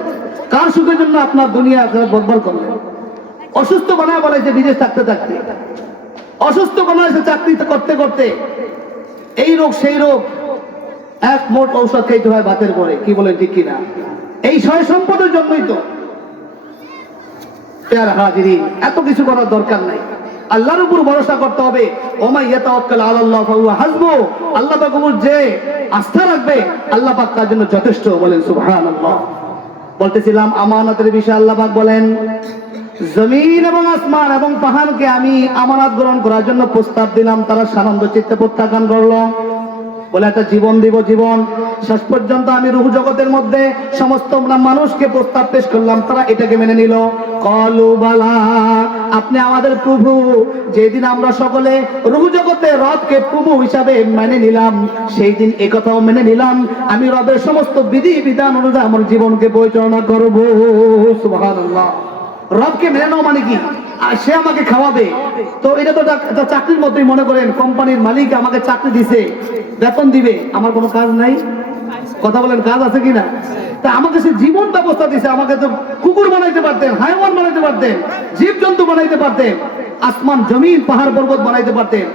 কার সুখের জন্য আপনার দুনিয়া আখিরাত বরবাদ করলেন? অসুস্থ বানায় বলাইছে বিদেশ থাকতে থাকতে, অসুস্থ বানাইছে চাকরি করতে করতে, এই রোগ সেই রোগ, এক মোট ঔষধ খাইতে হয় ভাতের পরে, কি বলেন ঠিক কিনা? এই সয় সম্পদের জন্যই তো। এত কিছু করার দরকার নাই, আল্লাহর উপর ভরসা করতে হবে। ওমাই ইয়াতাওয়াক্কাল আলাল্লাহ ফাহুয়া হাসবু, আল্লাহ পাক উপর যে আস্থা রাখবে আল্লাহ পাক তার জন্য যথেষ্ট। বলেন সুবহানাল্লাহ। বলতেছিলাম আমানতের বিষয়ে আল্লাহ পাক বলেন, জমিন এবং আসমান এবং পাহাড়কে আমি আমানত গ্রহণ করার জন্য প্রস্তাব দিলাম, তারা সানন্দ চিত্তে প্রত্যাখ্যান করলো। বলে একটা জীবন দিব, জীবন শেষ পর্যন্ত আমি রূহ জগতের মধ্যে সমস্ত মানুষকে প্রস্তাব পেশ করলাম, তারা এটাকে মেনে নিল। কলু বালা, আপনি আমাদের প্রভু। যেদিন আমরা সকলে রূহ জগতে রবকে প্রভু হিসাবে মেনে নিলাম, সেই দিন একথাও মেনে নিলাম আমি রবের সমস্ত বিধি বিধান অনুযায়ী আমার জীবনকে পরিচালনা করব। সুবহানাল্লাহ। রবকে মেনে নাও মানে কি? আর সে আমাকে খাওয়াবে, তো এটা তো একটা চাকরির মতোই মনে করেন। কোম্পানির মালিক আমাকে চাকরি দিছে, বেতন দিবে, আমার কোনো কাজ নাই। কথা বলেন, কাজ আছে কিনা? তা আমাকে সে জীবন ব্যবস্থা দিছে, আমাকে তো কুকুর বানাইতে পারতেন, হাইওয়ান বানাইতে পারতেন, জীবজন্তু বানাইতে পারতেন, আসমান জমিন পাহাড় পর্বত বানাইতে পারতেন,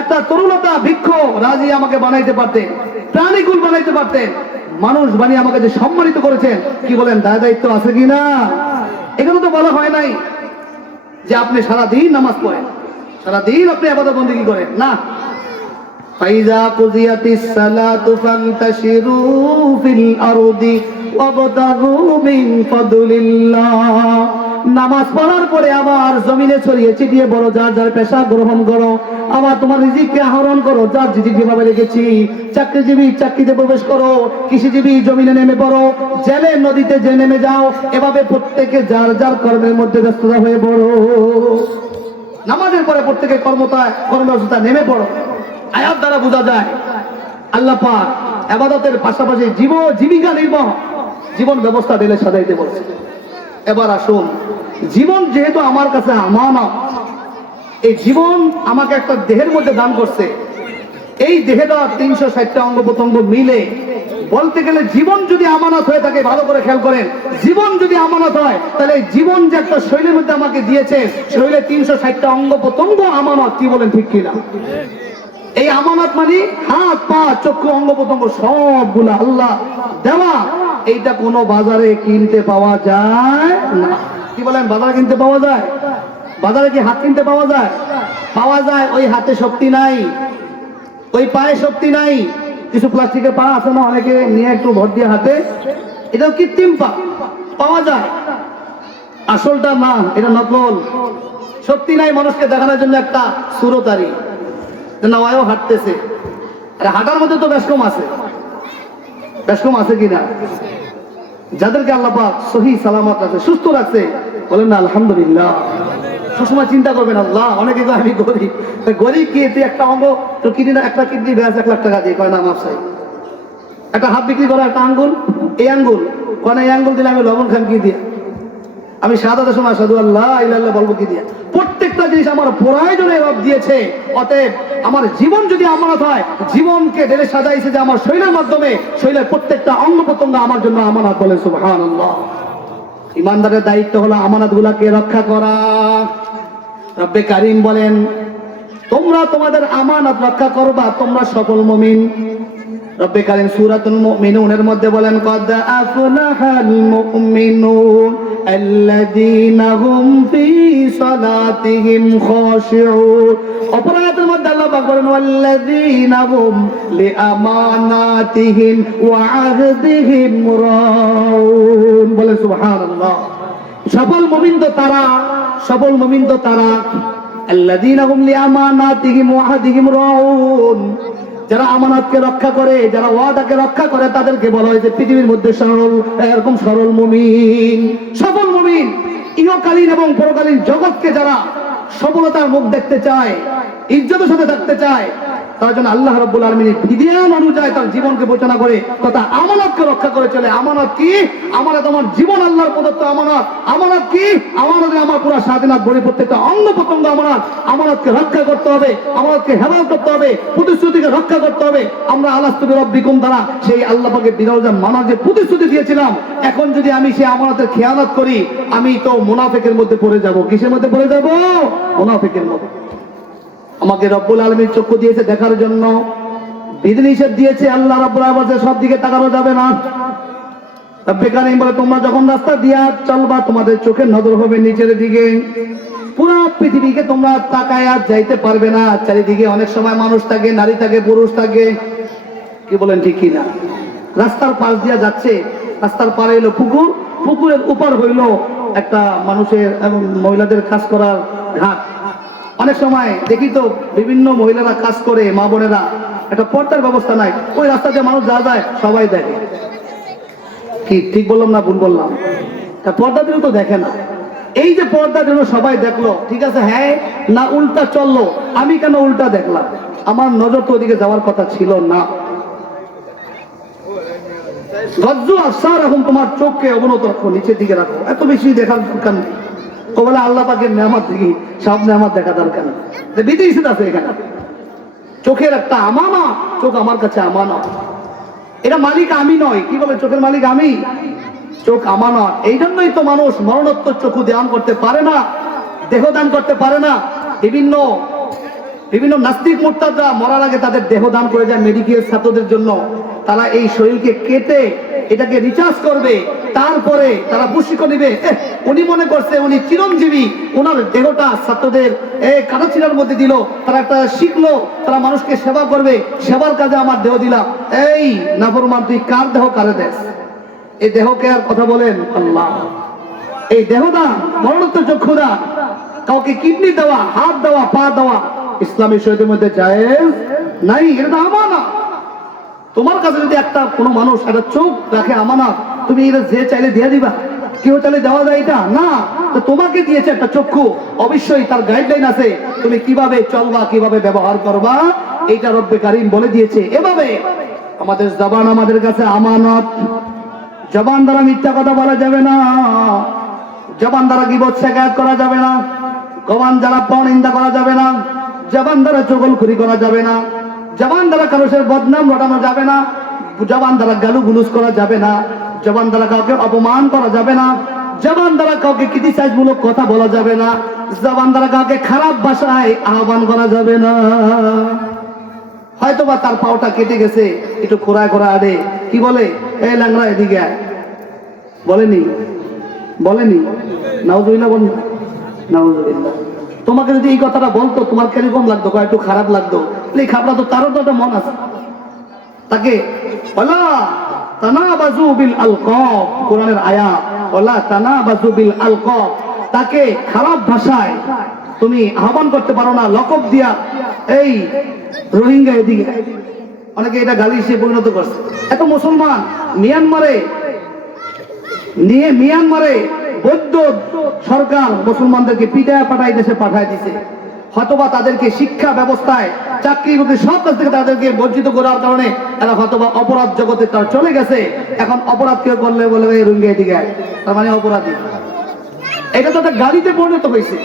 একটা তরুণতা বৃক্ষ রাজি আমাকে বানাইতে পারতেন, প্রাণীকুল বানাইতে পারতেন। মানুষ বানিয়ে আমাকে যে সম্মানিত করেছেন, কি বলেন দায় দায়িত্ব আছে কিনা? এগুলো তো বলা হয় নাই যে আপনি সারাদিন নামাজ পড়েন, সারাদিন আপনি ইবাদত বন্দেগী করেন, না। ফাইজা কুজিয়াতিস সালাতু ফান্তাশিরু ফিল আরদি ওয়াবতাগু মিন ফাদলিল্লাহ। নামাজ পড়ার পরে আবার জমিনে ছড়িয়ে ছিটিয়ে বড়, যার যার পেশা গ্রহণ করো, আবার তোমার রিজিককে আহরণ করো, যার রিজিক যেভাবে রেখেছি। চাকরিজীবী চাকরিতে প্রবেশ করো, কৃষিজীবী জমিনে নেমে পড়ো, জেলে নদীতে যে নেমে যাও, এভাবে প্রত্যেকে যার যার কর্মের মধ্যে ব্যস্ততা হয়ে পড়ো। নামাজের পরে প্রত্যেকে কর্মব্যস্ততা নেমে পড়ো। আয়াত দ্বারা বোঝা যায় আল্লাহ পাক ইবাদতের পাশাপাশি জীবিকা নির্বাহ জীবন ব্যবস্থা দিলে সাজাইতে বলছে। এবার আসুন, জীবন যেহেতু আমার কাছে আমানত, এই জীবন আমাকে একটা দেহের মধ্যে দান করছে। এই দেহেটা 360টা অঙ্গ প্রত্যঙ্গ মিলে বলতে গেলে জীবন যদি আমানত হয়ে থাকে, ভালো করে খেয়াল করেন, জীবন যদি আমানত হয় তাহলে জীবন যে একটা শরীরের মধ্যে আমাকে দিয়েছে, শরীরে 360টা অঙ্গ প্রত্যঙ্গ আমানত, কি বলেন ঠিক কিনা? এই আমানত মানে হাত পা চক্ষু অঙ্গ প্রত্যঙ্গ সবগুলা আল্লাহ দেওয়া। এইটা কোনো বাজারে কিনতে পাওয়া যায় না। কি বলেন, বাজারে কিনতে পাওয়া যায়? বাজারে কি হাত কিনতে পাওয়া যায়? পাওয়া যায়। ওই হাতে শক্তি নাই, ওই পায়ে শক্তি নাই। কিছু প্লাস্টিকের পা আছে না, অনেকে নিয়ে একটু ভর দিয়ে হাতে, এটা কৃত্রিম পা পাওয়া যায়, আসলটা না, এটা নকল। শক্তি নাই মানুষকে দেখানোর জন্য একটা সুরতারি। নওয়ায়ও হাঁটতেছে, আরে হাঁটার মধ্যে তো বেশ কম আছে, বেশ কম আছে কিনা? যাদেরকে আল্লাহ পাক সহি সালামত আছে, সুস্থ রাখছে, বলেন না আলহামদুলিল্লাহ। সবসময় চিন্তা করবেন আল্লাহ, অনেকে কয় আমি গরিব, গরিব কি তুই একটা অঙ্গ তো কিডনি, একটা কিডনি বেশ 1 লাখ টাকা দিয়ে, কয় না মাপসাই একটা হাত বিক্রি করা, একটা আঙ্গুল, এই আঙ্গুল কয় না, এই আঙ্গুল দিলে আমি লবণ খান কি দিয়ে, আমি শাহাদাতের সময় আশহাদু আল্লাহ ইলাহা ইল্লাল্লাহ বলবো কি দিয়ে? প্রত্যেকটা জিনিস আমার প্রয়োজনে রব দিয়েছে। অতএব আমার জীবন যদি আমানত হয়, জীবনকে ঢেলে সাজাইছে যে আমার শরীরের মাধ্যমে, শরীরের প্রত্যেকটা অঙ্গ প্রত্যঙ্গ আমার জন্য আমানত, বলে সুবহানাল্লাহ। ইমানদারের দায়িত্ব হলো আমানতগুলোকে রক্ষা করা। রব্বে কারীম বলেন, তোমরা তোমাদের আমানত রক্ষা করবা, তোমরা সফল মুমিন। রব্বে কারীম সূরাতুল মুমিনুনের মধ্যে বলেন, কদ আফলাহাল মুমিনুন আল্লাযীনা হুম ফী সালাতিহিম খাশিউন। অপরাধের মধ্যে আল্লাহ পাক বলেন, ওয়াল্লাযীনা হুম লিআমানাতিহিম ওয়া আহদিহিম রাউন, বলে সুবহানাল্লাহ। সফল মুমিন তো তারা, সফল মুমিন তো তারা, আল্লাযীনা হুম লিআমানাতিহিম ওয়া আহদিহিম রাউন, যারা আমানতকে রক্ষা করে, যারা ওয়াদাকে রক্ষা করে, তাদেরকে বলা হয়েছে পৃথিবীর মধ্যে সরল, এরকম সরল মুমিন, সফল মুমিন। ইহকালীন এবং পরকালীন জগৎকে যারা সফলতার মুখ দেখতে চায়, ইজ্জতের সাথে থাকতে চায়, তার জন্য আল্লাহ রাব্বুল আলামিনের বিধান অনুযায়ী তার জীবনকে পরিচালনা করে তথা আমানতকে রক্ষা করে চলে। আমানত কি? আমানত আমার জীবন আল্লাহর প্রদত্ত আমানত। আমানত কি? আমানতে আমার পুরো স্বাধীনতা বড়ি, প্রত্যেকটা অঙ্গ প্রত্যঙ্গ আমানত। আমানতকে রক্ষা করতে হবে, আমানতকে হেফাজত করতে হবে, প্রতিশ্রুতিকে রক্ষা করতে হবে। আমরা আলাস্তু বিরাব্বিকুম দ্বারা সেই আল্লাহ পাকের বিধান মানার যে প্রতিশ্রুতি দিয়েছিলাম, এখন যদি আমি সেই আমানতের খেয়ানত করি, আমি তো মুনাফিকের মধ্যে পড়ে যাব। কিসের মধ্যে পড়ে যাব? মুনাফিকের মধ্যে। আমাকে রব্বুল আলামিন চক্ষু দিয়েছে দেখার জন্য, বিধিনিষেধ দিয়েছে, আল্লাহ রাব্বুল আলামিন সব দিকে তাকানো যাবে না। রব্বে কারীম বলে, তোমরা যখন রাস্তা দিয়া চলবা, তোমাদের চোখের নজর হবে নিচের দিকে, পুরো পৃথিবীকে তোমরা তাকায় আর যাইতে পারবে না। চারিদিকে অনেক সময় মানুষ থাকে, নারী থাকে, পুরুষ থাকে, কি বলেন ঠিক কি না? রাস্তার পাশ দিয়া যাচ্ছে, রাস্তার পারে হইলো পুকুর, পুকুরের উপর হইলো একটা মানুষের এবং মহিলাদের কাজ করার ঘাট। অনেক সময় দেখি তো বিভিন্ন মহিলারা কাজ করে, মা বোনেরা, একটা পর্দার ব্যবস্থা নাই, ওই রাস্তা দিয়ে মানুষ যা যায় সবাই দেখে। কি ঠিক বললাম না ভুল বললাম? তা পর্দা দিলে তো দেখে না। এই যে পর্দা দিল সবাই দেখলো, ঠিক আছে, হ্যাঁ না উল্টা চললো, আমি কেন উল্টা দেখলাম? আমার নজর তো ওদিকে যাওয়ার কথা ছিল না। গজ্জু আসার এখন তোমার চোখকে অবনত রাখো, নিচের দিকে রাখো, এত বেশি দেখার দরকার নেই। বলে আল্লাহ পাকের নেয়ামত থেকে সব নেয়ামত দেখা দরকার নেই, বিধিনিষেধ আছে এখানে। চোখের একটা আমানত, চোখ আমার কাছে আমানত, এটা মালিক আমি নয়। কি বলে? চোখের মালিক আমি, চোখ আমানত। এই জন্যই তো মানুষ মরণোত্তর চক্ষু দান করতে পারে না, দেহ দান করতে পারে না। বিভিন্ন বিভিন্ন নাস্তিক মুরতাদরা মরার আগে তাদের দেহ দান করে যায় মেডিকেল ছাত্রদের জন্য। তারা এই শরীরকে কেটে এটাকে রিচার্জ করবে, তারপরে তারা প্রশিক্ষণ নিবে। উনি মনে করছে উনি চিরঞ্জীবী, ওনার দেহটা ছাত্রদের কাটাছিড়ার মধ্যে দিল, তারা একটা শিখলো, তারা মানুষকে সেবা করবে, সেবার কাজে আমার দেহ দিলাম। এই নাফরমান, তুই কার দেহ কারে দেশ? এই দেহকে আর কথা বলেন আল্লাহ। এই দেহদান, মরণোত্তর চক্ষু দান, কাউকে কিডনি দেওয়া, হাত দেওয়া, পা দেওয়া ইসলামী শরীয়তের মধ্যে জায়েজ নাই। এটা আমানত। তোমার কাছে যদি একটা কোনো মানুষ একটা চোখ রাখে আমানত, তুমি এটা যে চাইলে দিয়ে দিবা? কেউ চাইলে দেওয়া যায় এটা না। তো তোমাকে দিয়েছে একটা চক্ষু, অবশ্যই তার গাইডলাইন আছে, তুমি কিভাবে চলবা, কিভাবে ব্যবহার করবা, এইটা রব্বে কারীম বলে দিয়েছে। এভাবে আমাদের জবান আমাদের কাছে আমানত। জবান দ্বারা মিথ্যা কথা বলা যাবে না, জবান দ্বারা গীবত শিকায়ত করা যাবে না, জবান দ্বারা পরনিন্দা করা যাবে না, জবান দ্বারা চগলখড়ি করা যাবে না, জবান দ্বারা কারোর বদনাম রটানো যাবে না, জবান দ্বারা গালুগুলুজ করা যাবে না, জবান দ্বারা কাউকে অপমান করা যাবে না, জবান দ্বারা কাউকে ক্রিটিসাইজ মূলক কথা বলা যাবে না, জবান দ্বারা কাউকে খারাপ ভাষায় আহ্বান করা যাবে না। হয়তো বা তার পাওটা কেটে গেছে, একটু খোঁড়ায় খোঁড়ায় আড়ে, কি বলে, এই ল্যাংড়া এদিকে আয়, বলেনি? বলেনি? নাউজুবিল্লাহ বল, নাউজুবিল্লাহ। তোমাকে যদি এই কথাটা বলতো, তোমার কিরকম লাগতো? একটু খারাপ লাগতো। এই খারাপ তো, তারও তো একটা মন আছে। তাকে ওয়ালা তানাবাজু বিল আলকাব, কোরআনের আয়াত, ওয়ালা তানাবাজু বিল আলকাব, তাকে খারাপ ভাষায় তুমি আহ্বান করতে পারো না, লকব দিয়া। এই রোহিঙ্গা এদিকে, অনেকে এটা গালি হিসেবে পরিণত করছে। এত মুসলমান মিয়ানমারে বৌদ্ধ সরকার মুসলমানদেরকে পিটায় পাঠায় দেশে পাঠায় দিছে, হয়তোবা তাদেরকে শিক্ষা ব্যবস্থায় চাকরি বাকরি সব কাছ থেকে তাদেরকে বঞ্চিত করার কারণে এরা হয়তোবা অপরাধ জগতে তার চলে গেছে। এখন অপরাধ কেউ করলে বলে রোহিঙ্গা এদিকে, তার মানে অপরাধী। এটা তো একটা গাড়িতে পরিণত হয়েছে।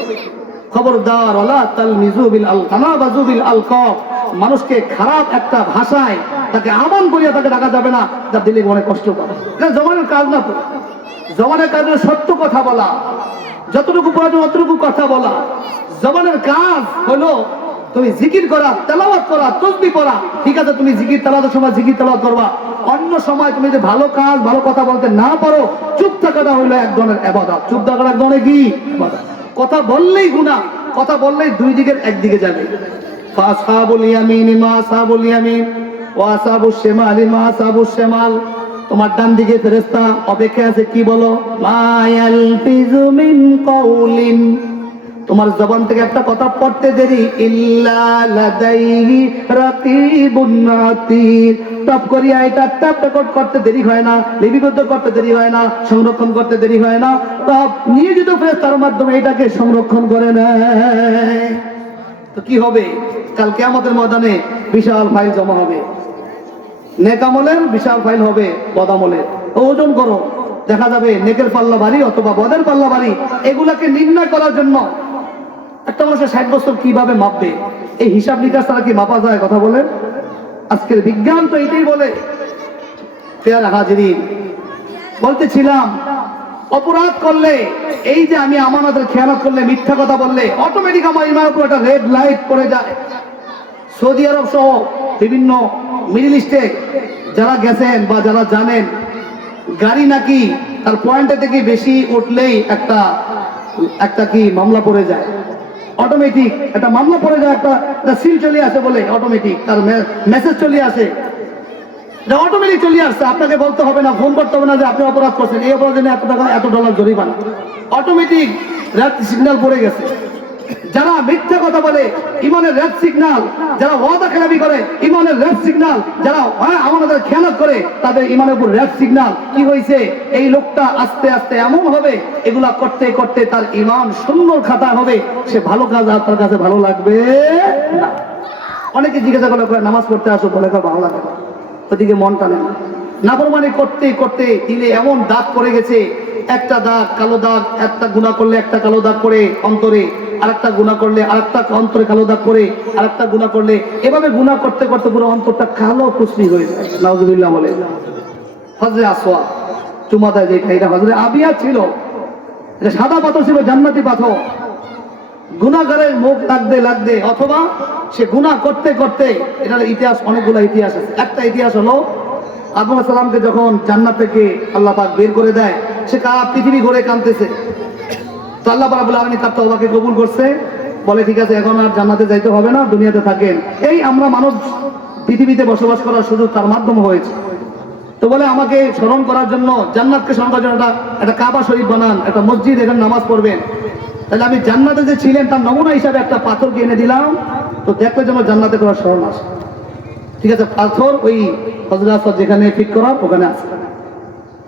খবরদার, ওয়ালা তালমিজু বিল আলকানাবাজু বিল আলকাব, মানুষকে খারাপ একটা ভাষায় তাকে আমান করিয়া তাকে ডাকা যাবে না, তার দিলে অনেক কষ্ট পাবে। এটা জমানের কাজ না। জমানের কাজ সত্য কথা বলা, যতটুকু প্রয়োজন অতটুকু কথা বলা। জমানের কাজ হলো তুমি জিকির করা, তেলাওয়াত করা, তাসবিহ পড়া। ঠিক আছে, তুমি জিকির তেলাওয়াতের সময় জিকির তেলাওয়াত করবা, অন্য সময় তুমি যে ভালো কাজ ভালো কথা বলতে না পারো, চুপ থাকাটা হইলো এক ধরনের ইবাদত। চুপ থাকাটা এক ধরনের কি ইবাদত। কথা বললেই গুনাহ, কথা বললেই দুই দিকের একদিকে যাবে। ফাসহাবুল ইয়ামিন মা আসহাবুল ইয়ামিন ওয়া আসহাবুশ শিমালি মা আসহাবুশ শিমাল। তোমার ডান দিকে ফেরেশতা অপেক্ষা আছে, কি বলো? মা ইয়ালফিজু মিন কাউলিন, তোমার জবান থেকে একটা কথা পড়তে দেরি, ইল্লা লাদাইহি রাকিবুন আতীদ, টপ করিয়া এটা টপ রেকর্ড করতে দেরি হয় না, লিপিবদ্ধ করতে দেরি হয় না, সংরক্ষণ করতে দেরি হয় না। টপ নিয়োজিত ফেরেশতার মাধ্যমে এটাকে সংরক্ষণ করে নেয়। তো কি হবে? কাল কিয়ামতের ময়দানে বিশাল ফাইল জমা হবে। নেক আমলের বিশাল ফাইল হবে, বদ আমলের। ওজন করো, দেখা যাবে নেকের পাল্লা ভারী অথবা বদের পাল্লা ভারী। এগুলাকে নির্ণয় করার জন্য একটা মানুষের 60 বছর কিভাবে মাপবে? এই হিসাব নিকাশ ছাড়া কি মাপা যায়? কথা বলেন। আজকের বিজ্ঞান তো এটাই বলে। পেয়ারা হাজিরিন, বলতেছিলাম অপরাধ করলে, এই যে আমি আমানতের খেয়ানত করলে, মিথ্যা কথা বললে অটোমেটিক আমার ইমানের উপর একটা রেড লাইট পড়ে যায়। সৌদি আরব সহ বিভিন্ন মিডল ইস্টে যারা গেছেন বা যারা জানেন, গাড়ি নাকি তার পয়েন্টে থেকে বেশি উঠলেই একটা কি মামলা পড়ে যায়, অটোমেটিক একটা মামলা পড়ে যায়, একটা সিল চলে আসে বলে অটোমেটিক তার মেসেজ চলে আসে, অটোমেটিক চলে আসছে। আপনাকে বলতে হবে না, ফোন করতে হবে না যে আপনি অপরাধ করছেন, এই অপরাধের জন্য এত টাকা এত ডলার জরিমানা, অটোমেটিক রেড সিগন্যাল পড়ে গেছে। যারা মিথ্যা কথা বলে ইমানের রেড সিগন্যাল, যারা ওয়াদা খেলাপি করে ইমানের রেড সিগন্যাল, যারা আমাদের খেয়ানত করে তাদের ইমানের উপর রেড সিগন্যাল। কি হয়েছে? এই লোকটা আস্তে আস্তে এমন হবে, এগুলা করতে করতে তার ইমান সুন্দর খাতা হবে, সে ভালো কাজ আর তার কাছে ভালো লাগবে না। অনেকে জিজ্ঞাসা করে নামাজ পড়তে আসো, বলে ভালো লাগে না, ওদিকে মন টানে না। নাফরমানি করতে করতে দিলে এমন দাগ পড়ে গেছে, একটা দাগ কালো দাগ, একটা গুনাহ করলে একটা কালো দাগ পড়ে অন্তরে, আরেকটা গুনাহ করলে আরেকটা অন্তরে কালো দাগ পড়ে, আরেকটা গুনাহ করলে, এভাবে গুনাহ করতে করতে পুরো অন্তরটা কালো কুচলি হয়ে যায়। নাউজুবিল্লাহ বলে। হযরত আসওয়া চুমা দেয় যেটা, এটা হযরত আবিয়া ছিল, এটা সাদা পাথর ছিল, জান্নাতি পাথর। গুনাহগারের মুখ লাগতে লাগতে অথবা সে গুনাহ করতে করতে, এটার ইতিহাস অনেকগুলো ইতিহাস আছে। একটা ইতিহাস হলো আদম আলাইহিস সালামকে যখন জান্নাত থেকে আল্লাহ পাক বের করে দেয়, সে পৃথিবী ঘুরে কাঁদতেছে। তো আল্লাহ রাব্বুল আলামিন তার তওবাকে কবুল করছে, বলে ঠিক আছে এখন আর জান্নাতে যাইতে হবে না, দুনিয়াতে থাকেন। এই আমরা মানুষ পৃথিবীতে বসবাস করার সুযোগ তার মাধ্যমে হয়েছে। তো বলে আমাকে স্মরণ করার জন্য, জান্নাতকে স্মরণ করার জন্য একটা কাবা শরীফ বানান, একটা মসজিদ, এখানে নামাজ পড়বেন। তাহলে আমি জান্নাতে যে ছিলেন তার নমুনা হিসাবে একটা পাথরকে এনে দিলাম, তো দেখলে যেন জান্নাতে করার স্মরণ আসে। ঠিক আছে, পাথর ওই হযরত আসওয়াদ যেখানে ফিট করা ওখানে আছে।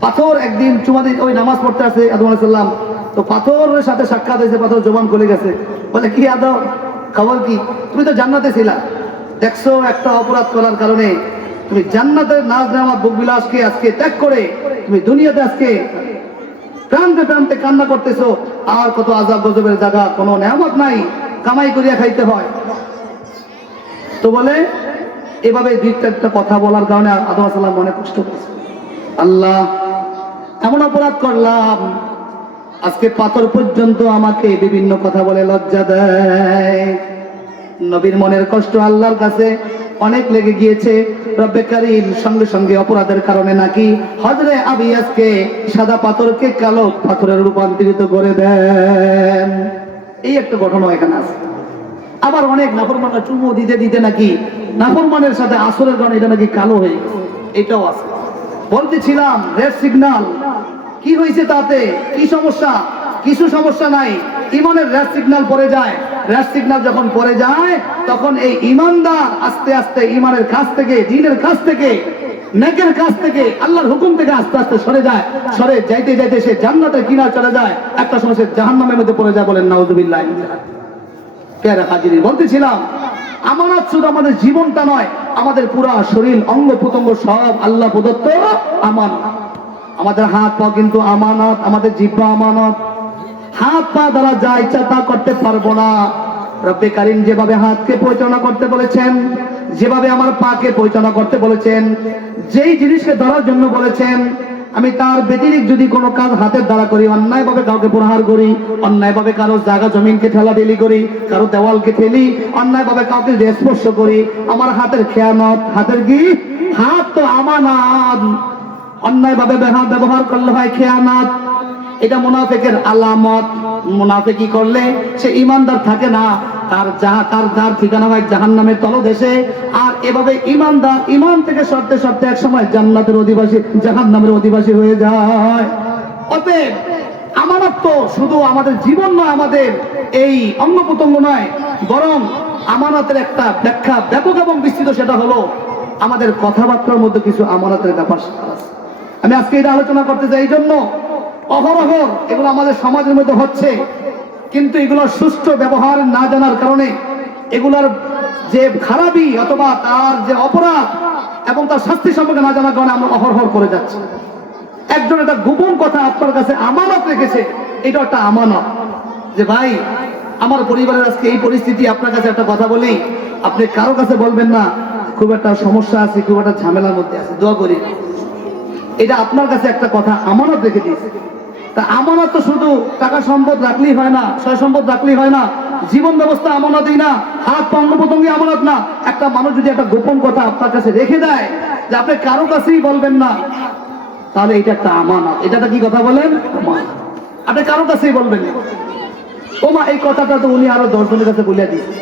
পাথর একদিন চুমা দিয়ে ওই নামাজ পড়তে আছে আদম আলাইহিস সালাম, তো পাথরের সাথে সাক্ষাৎ হয়েছে, পাথর জবান খুলে গেছে, বলে কি আদম খবর কি? তুমি তো জান্নাতে ছিলা, দেখছো একটা অপরাধ করার কারণে তুমি জান্নাতের নাজ নেওয়া ভোগ বিলাসকে আজকে ত্যাগ করে তুমি দুনিয়াতে আজকে প্রান্তে প্রান্তে কান্না করতেছো। আর কত আযাব গজবের জায়গা, কোনো নেয়ামত নাই, কামাই করিয়া খাইতে হয়। তো বলে এভাবে দুই চারটা কথা বলার কারণে আদম আলাইহিস সালাম মনে কষ্ট পেয়েছে। আল্লাহ, এমন অপরাধ করলাম, আজকে পাথর পর্যন্ত আমাকে বিভিন্ন কথা বলে লজ্জা দেয়। নবীর মনের কষ্ট আল্লাহর কাছে অনেক লেগে গিয়েছে। রব্বে কারীম সঙ্গে সঙ্গে অপরাধের কারণে নাকি হযরত আবিয়াসকে সাদা পাথরকে কালো পাথরে রূপান্তরিত করে দেন। এই একটা ঘটনা এখানে আছে। আবার অনেক নাফরমানরা চুমু দিতে দিতে নাকি নাফরমানের সাথে আসরের কারণে এটা নাকি কালো হয়ে গেছে, এটাও আছে। বলতেছিলাম রেড সিগন্যাল কি হয়েছে, তাতে কি সমস্যা? কিছু সমস্যা নাই, ইমানের রেড সিগন্যাল পড়ে যায়, রেড সিগন্যাল যখন পড়ে যায় তখন এই ইমানদার আস্তে আস্তে ইমানের কাছ থেকে, দ্বীনের কাছ থেকে, নেকের কাছ থেকে, আল্লাহর হুকুম থেকে আস্তে আস্তে সরে যায়। সরে যাইতে যাইতে সে জান্নাতের কিনারে চলে যায়, একটা সময় সে জাহান্নামের মধ্যে পড়ে যায়। বলেন নাউযুবিল্লাহ। প্যারা হাজিরি, বলতেছিলাম আমানত শুধু আমাদের জীবনটা নয়, আমাদের পুরা শরীর, অঙ্গ প্রত্যঙ্গ সব আল্লাহ প্রদত্ত আমানত। আমাদের হাত পা কিন্তু আমানত, আমাদের জিহ্বা আমানত। হাত পা দ্বারা যা ইচ্ছা তা করতে পারবো না। রব্বে কারীম যেভাবে হাতকে পরিচালনা করতে বলেছেন, যেভাবে আমার পাকে পরিচালনা করতে বলেছেন, যেই জিনিসকে ধরার জন্য বলেছেন, আমি তার ব্যতিরিক্ত যদি কোনো কাজ হাতের দ্বারা করি, অন্যায় ভাবে কাউকে প্রহার করি, অন্যায় ভাবে কারো জায়গা জমিনকে ঠেলাঠেলি করি, কারো দেওয়ালকে ঠেলি, অন্যায় ভাবে কাউকে স্পর্শ করি, আমার হাতের খেয়ানত। হাতের কি? হাত তো আমানত। অন্যায় ভাবে ব্যবহার করলে হয় খেয়ানত। এটা মুনাফিকের আলামত। মুনাফিকি করলে সে ইমানদার থাকে না, তার ঠিকানা হয় জাহান্নামের তলদেশে। আর এভাবে ইমানদার ইমান থেকে সরতে সরতে এক সময় জান্নাতের অধিবাসী, জাহান্নামের অধিবাসী হয়ে যায়। অতএব আমানত তো শুধু আমাদের জীবন নয়, আমাদের এই অঙ্গ প্রত্যঙ্গ নয়, বরং আমানতের একটা ব্যাখ্যা ব্যাপক এবং বিস্তৃত। সেটা হলো আমাদের কথাবার্তার মধ্যে কিছু আমানতের ব্যাপার আছে। আমি আজকে এটা আলোচনা করতে চাই। এই জন্য অহরহ এগুলো আমাদের সমাজের মধ্যে হচ্ছে, কিন্তু এগুলোর সুষ্ঠু ব্যবহার না জানার কারণে, এগুলার যে খারাপি অথবা তার যে অপরাধ এবং তার শাস্তি সম্পর্কে না জানার কারণে আমরা অহরহ করে যাচ্ছি। একজন একটা গোপন কথা আপনার কাছে আমানত রেখেছে, এটা একটা আমানত যে ভাই আমার পরিবারের আজকে এই পরিস্থিতি, আপনার কাছে একটা কথা বলি, আপনি কারো কাছে বলবেন না, খুব একটা সমস্যা আছে, খুব একটা ঝামেলার মধ্যে আছে, দোয়া করি। এটা আপনার কাছে একটা কথা আমানত রেখে দিয়েছে। তা আমানত তো শুধু টাকা সম্পদ রাখলেই হয় না, সয় সম্পদ রাখলেই হয় না, জীবন ব্যবস্থা আমানতই না, হাত পা অঙ্গ প্রত্যঙ্গ আমানত না। একটা মানুষ যদি একটা গোপন কথা আপনার কাছে রেখে দেয় যে আপনি কারো কাছেই বলবেন না, তাহলে এটা একটা আমানত। এটা কি কথা বলেন? আমানত। আপনি কারো কাছেই বলবেন না। ওমা এই কথাটা তো উনি আরো 10 জনের কাছে বলিয়া দিয়েছে।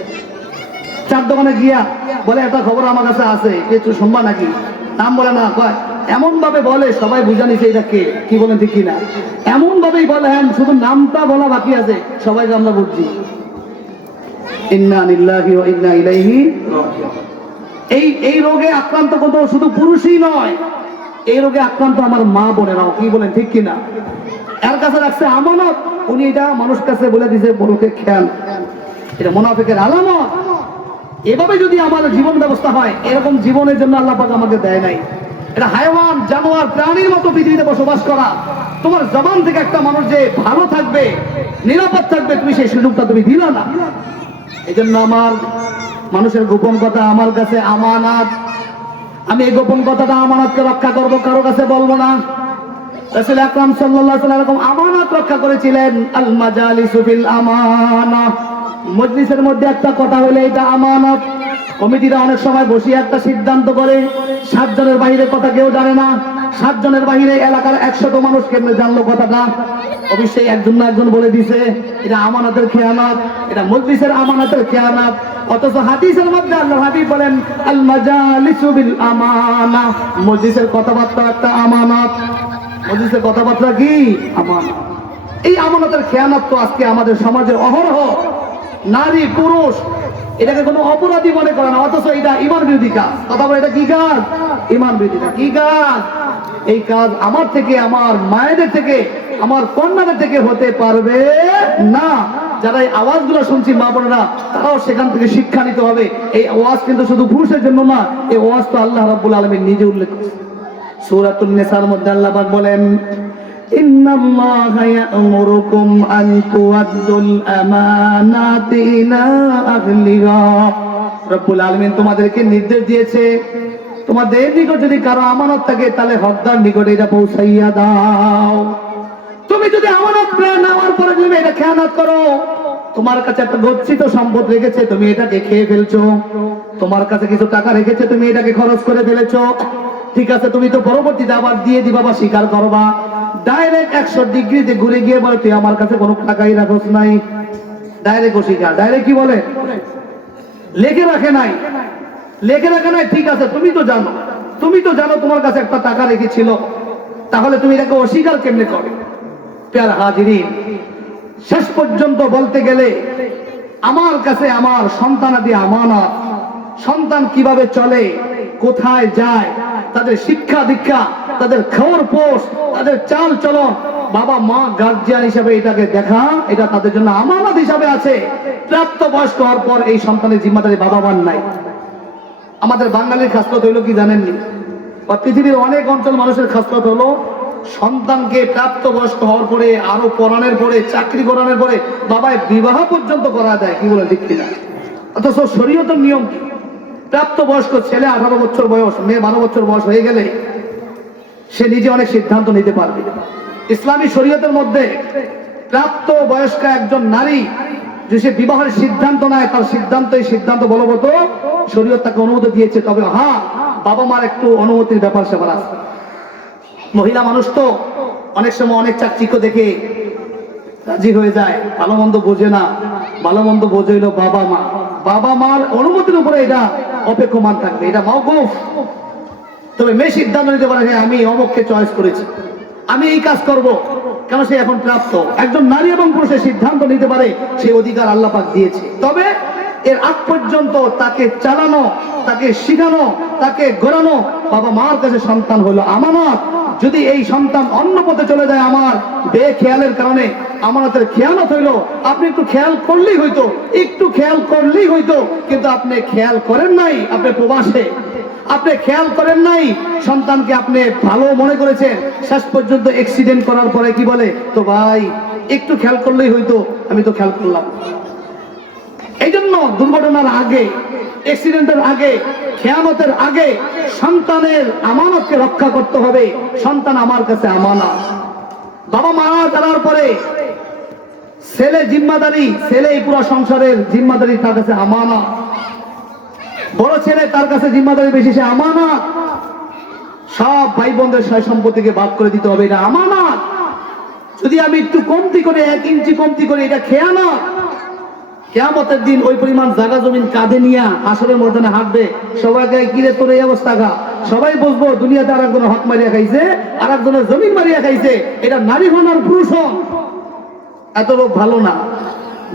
চার দোকানে গিয়া বলে একটা খবর আমার কাছে আছে, কিছু শুনবা নাকি? নাম বলে না, কয় এমন ভাবে বলে সবাই বুঝা নিছে এটা কে, কি বলেন ঠিক কিনা? এমন ভাবেই বলে, হ্যাঁ শুধু নামটা বলা বাকি আছে, সবাইকে আমরা বুঝছি। ইন্না লিল্লাহি ওয়া ইন্না ইলাইহি রাজিউন। এই রোগে আক্রান্ত কত শুধু পুরুষই নয়, এই রোগে আক্রান্ত আমার মা বোনেরাও, কি বলেন ঠিক কিনা? এর কাছে রাখছে আমানত, উনি এটা মানুষ কাছে বলে দিছে, বলকে খেয়াল। এটা মুনাফিকের আলামত। এভাবে যদি আমাদের জীবন ব্যবস্থা হয়, এরকম জীবনের জন্য আল্লাহ পাক আমাকে দেয় নাই। এটা হায়াওয়ান, জানোয়ার, প্রাণীর মতো পৃথিবীতে বসবাস করা। তোমার জবান থেকে একটা মানুষ যে ভালো থাকবে, নিরাপদ থাকবে, তুমি সেই সুযোগটা তুমি দিলা না। এই জন্য আমার মানুষের গোপন কথা আমার কাছে আমানত। আমি এই গোপন কথাটা আমানতকে রক্ষা করব, কারো কাছে বলবো না। রাসূল আকরাম সাল্লাল্লাহু আলাইহি ওয়াসাল্লাম এরকম আমানত রক্ষা করেছিলেন। আল মাজালিসু বিল আমানা। মজলিসের মধ্যে একটা কথা হলে এটা আমানত। কমিটিরা অনেক সময় বসে একটা সিদ্ধান্ত করে, 7 জনের বাইরে কথা কেউ জানে না। 7 জনের বাইরে এলাকার 100 মানুষ কেমনে জানলো কথাটা? অবশ্যই একজন না একজন বলে দিছে। এটা আমানতের খেয়ানত, এটা মজলিসের আমানতের খেয়ানত। অথচ হাদিসের মধ্যে আল্লাহর হাবিব বলেন আল মাজালিসু বিল আমানা। মজলিসের কথাবার্তা একটা আমানত। মজলিসের কথাবার্তা কি? আমানত। এই আমানতের খেয়ানত তো আজকে আমাদের সমাজে অহরহ। নারী পুরুষ এটাকে কোনো অপরাধী মনে করে না, অথচ এটা ঈমান বিরোধী কাজ। কথা বলে এটা কি কাজ? ঈমান বিরোধী কাজ। কি কাজ? এই কাজ আমার থেকে, আমার মায়েদের থেকে, আমার কন্যাদের থেকে হতে পারবে না। যারা এই আওয়াজগুলো শুনছি মা বোনেরা, তারাও সেখান থেকে শিক্ষা নিতে হবে। এই আওয়াজ কিন্তু শুধু পুরুষের জন্য না, এই আওয়াজ তো আল্লাহ রাব্বুল আলামিন নিজে উল্লেখ করেছেন। সূরাতুন নিসার মধ্যে আল্লাহ পাক বলেন ইন্নাল্লাহা ইয়া'মুরুকুম আন তুআদ্দুল আমানাতি ইলা আহলিহা। রব্বুল আলামিন তোমাদেরকে নির্দেশ দিয়েছে, তোমাদের নিকট যদি কারো আমানত থাকে তাহলে হকদার নিকটে এটা পৌঁছাইয়া দাও। তুমি যদি আমানত নেওয়ার পরে তুমি এটা খেয়ানত করো, তোমার কাছে একটা গচ্ছিত সম্পদ রেখেছে, তুমি এটাকে খেয়ে ফেলছো। তোমার কাছে কিছু টাকা রেখেছে, তুমি এটাকে খরচ করে ফেলেছো। ঠিক আছে, তুমি তো পরবর্তীতে আবার দিয়ে দিবা বা স্বীকার করবা। ডাইরেক্ট 100 ডিগ্রিতে ঘুরে গিয়ে বলে তুই আমার কাছে কোনো টাকাই রাখোস নাই। ডাইরেক্ট অস্বীকার। ডাইরেক্ট কি বলে? লেখে রাখে নাই, লেখে রাখে নাই। ঠিক আছে, তুমি তো জানো তোমার কাছে একটা টাকা রেখেছিল, তাহলে তুমি এটাকে অস্বীকার কেমনে করো? প্যারা হাজিরিন, শেষ পর্যন্ত বলতে গেলে আমার কাছে আমার সন্তানাদি আমানত। সন্তান কিভাবে চলে, কোথায় যায়, তাদের শিক্ষা দীক্ষা, তাদের খাওয়ার পোষ, তাদের চাল চলন, বাবা মা গার্জিয়ান হিসাবে এটাকে দেখা, এটা তাদের জন্য আমানত হিসাবে আছে। প্রাপ্ত বয়স্ক হওয়ার পর এই সন্তানের জিম্মাদারি বাবা মার নাই। আমাদের বাঙালির খাসলত হইল কি জানেননি, বা পৃথিবীর অনেক অঞ্চল মানুষের খাসলত হলো সন্তানকে প্রাপ্ত বয়স্ক হওয়ার পরে, আরো পড়ানোর পরে, চাকরি করানোর পরে বাবায় বিবাহ পর্যন্ত করা দেয়। কি বলে, ঠিক কিনা? অথচ শরীয়তের নিয়ম কি? প্রাপ্ত বয়স্ক ছেলে 18 বছর বয়স, মেয়ে 12 বছর বয়স হয়ে গেলে সে নিজে অনেক সিদ্ধান্ত নিতে পারবে। ইসলামী শরীয়তের মধ্যে প্রাপ্ত বয়স্ক একজন নারী যে সে বিবাহের সিদ্ধান্ত নেয়, তার সিদ্ধান্ত বলবৎ শরীয়ত তাকে অনুমতি দিয়েছে। তবে হ্যাঁ, বাবা মার একটু অনুমতির ব্যাপার সেবার আছে। মহিলা মানুষ তো অনেক সময় অনেক চাকচিক্য দেখে রাজি হয়ে যায়, ভালো মন্দ বোঝে না। ভালো মন্দ বোঝে হইল বাবা মা। বাবা মার অনুমতির উপরে এটা অপেক্ষমান থাকবে, এটা মাওকুফ। তবে মেয়ে সিদ্ধান্ত নিতে পারে, হ্যাঁ আমি অমুককে চয়েস করেছি, আমি এই কাজ করব, কেন সে এখন প্রাপ্ত। একজন নারী এবং পুরুষের সিদ্ধান্ত নিতে পারে, সেই অধিকার আল্লাহ পাক দিয়েছে। তবে এর আগ পর্যন্ত তাকে চালানো, তাকে শিখানো, তাকে গড়ানো বাবা মার কাছে সন্তান হলো আমানত। যদি এই সন্তান অন্য পথে চলে যায় আমার বেখেয়ালের কারণে, আমানতের খেয়ালত হইলো, আপনি একটু খেয়াল করলেই হইতো, একটু খেয়াল করলেই হইতো, কিন্তু আপনি খেয়াল করেন নাই। আপনি প্রবাসে, আপনি খেয়াল করেন নাই, সন্তানকে আপনি ভালো মনে করেছেন, শেষ পর্যন্ত অ্যাক্সিডেন্ট করার পরে কি বলে, তো ভাই একটু খেয়াল করলেই হইতো, আমি তো খেয়াল করলাম। এই জন্য দুর্ঘটনার আগে, অ্যাক্সিডেন্টের আগে, খেয়ানতের আগে সন্তানের আমানতকে রক্ষা করতে হবে। সন্তান আমার কাছে আমানত। বাবা মারা যাওয়ার পরে ছেলে জিম্মাদারি, ছেলে এই পুরো সংসারের জিম্মাদারি তার কাছে আমানত। বড় ছেলে, তার কাছে জিম্মাদারি বেশি, সে আমানত। সব ভাই বোনদের সয় সম্পত্তিকে ভাগ করে দিতে হবে, এটা আমানত। যদি আমি একটু কমতি করে, 1 ইঞ্চি কমতি করে, এটা খেয়ানত। কিয়ামতের দিন ওই পরিমাণ জায়গা জমিন কাঁধে নিয়ে হাসরের ময়দানে হাঁটবে, সবাইকে কিরে তোর এই অবস্থা গা, সবাই বুঝবো দুনিয়াতে আর একজনের হক মারিয়া খাইছে, আর একজনের জমিন মারিয়া খাইছে। এটা নারী হন আর পুরুষ হন, এত লোক ভালো না।